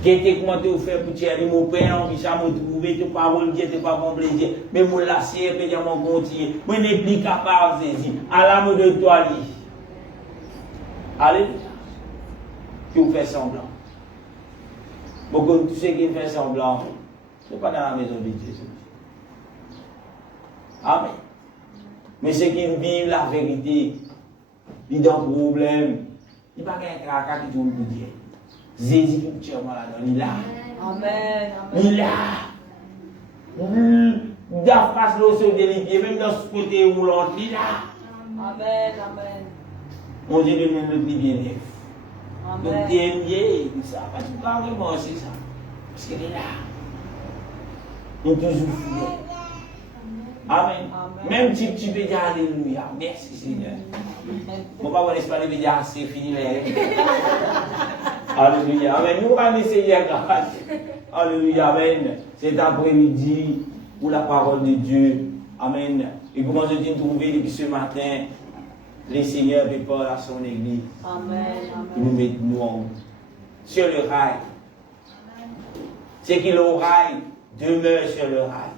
Qu'est-ce que vous faites pour tirer mon père, en bicham, vous trouvez, tu n'es pas bon, tu n'es pas bon plaisir. Mais vous lassez, puis vous continuez. Vous n'êtes plus capable de saisir. À l'âme de toi, allez. Qui vous fait semblant. Beaucoup de tous ceux qui font semblant, ce n'est pas dans la maison de Dieu. Amen. Mais ceux qui vivent la vérité, ils ont un problème. Il n'y a pas qu'un caca qui tourne pour Dieu. Jésus qui tue moi là-dedans, il est là. Amen. Il est là. Il doit passer le sol de l'épée, même dans ce côté où l'on est là. Amen. Mon Dieu de nous bien neuf. Donc, t'aimes ça, parce que pas vraiment c'est ça. Parce qu'il est là. On toujours fidèle. Amen. Même si tu peux dire Alléluia. Merci Seigneur. Mon papa n'est pas le dire c'est fini là. Alléluia. Amen. Nous allons essayer grâce. Alléluia. Amen. Cet après-midi pour la parole de Dieu. Amen. Et comment je dis trouver depuis ce matin, le Seigneur prépare à son église. Amen. Nous mettons sur le rail. C'est que le rail demeure sur le rail.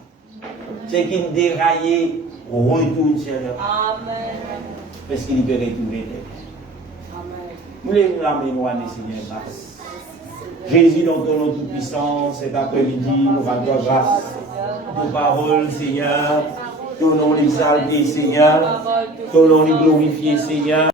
C'est qu'il déraille, retourne sur le rail. Amen. Parce qu'il peut retrouver les Nous les ramenons à nous, Seigneur, grâce. Jésus, dans ton nom tout-puissant, cet après-midi, nous rendons grâce. Nos paroles, Seigneur, ton nom l'exalté, Seigneur, ton nom est glorifié, Seigneur.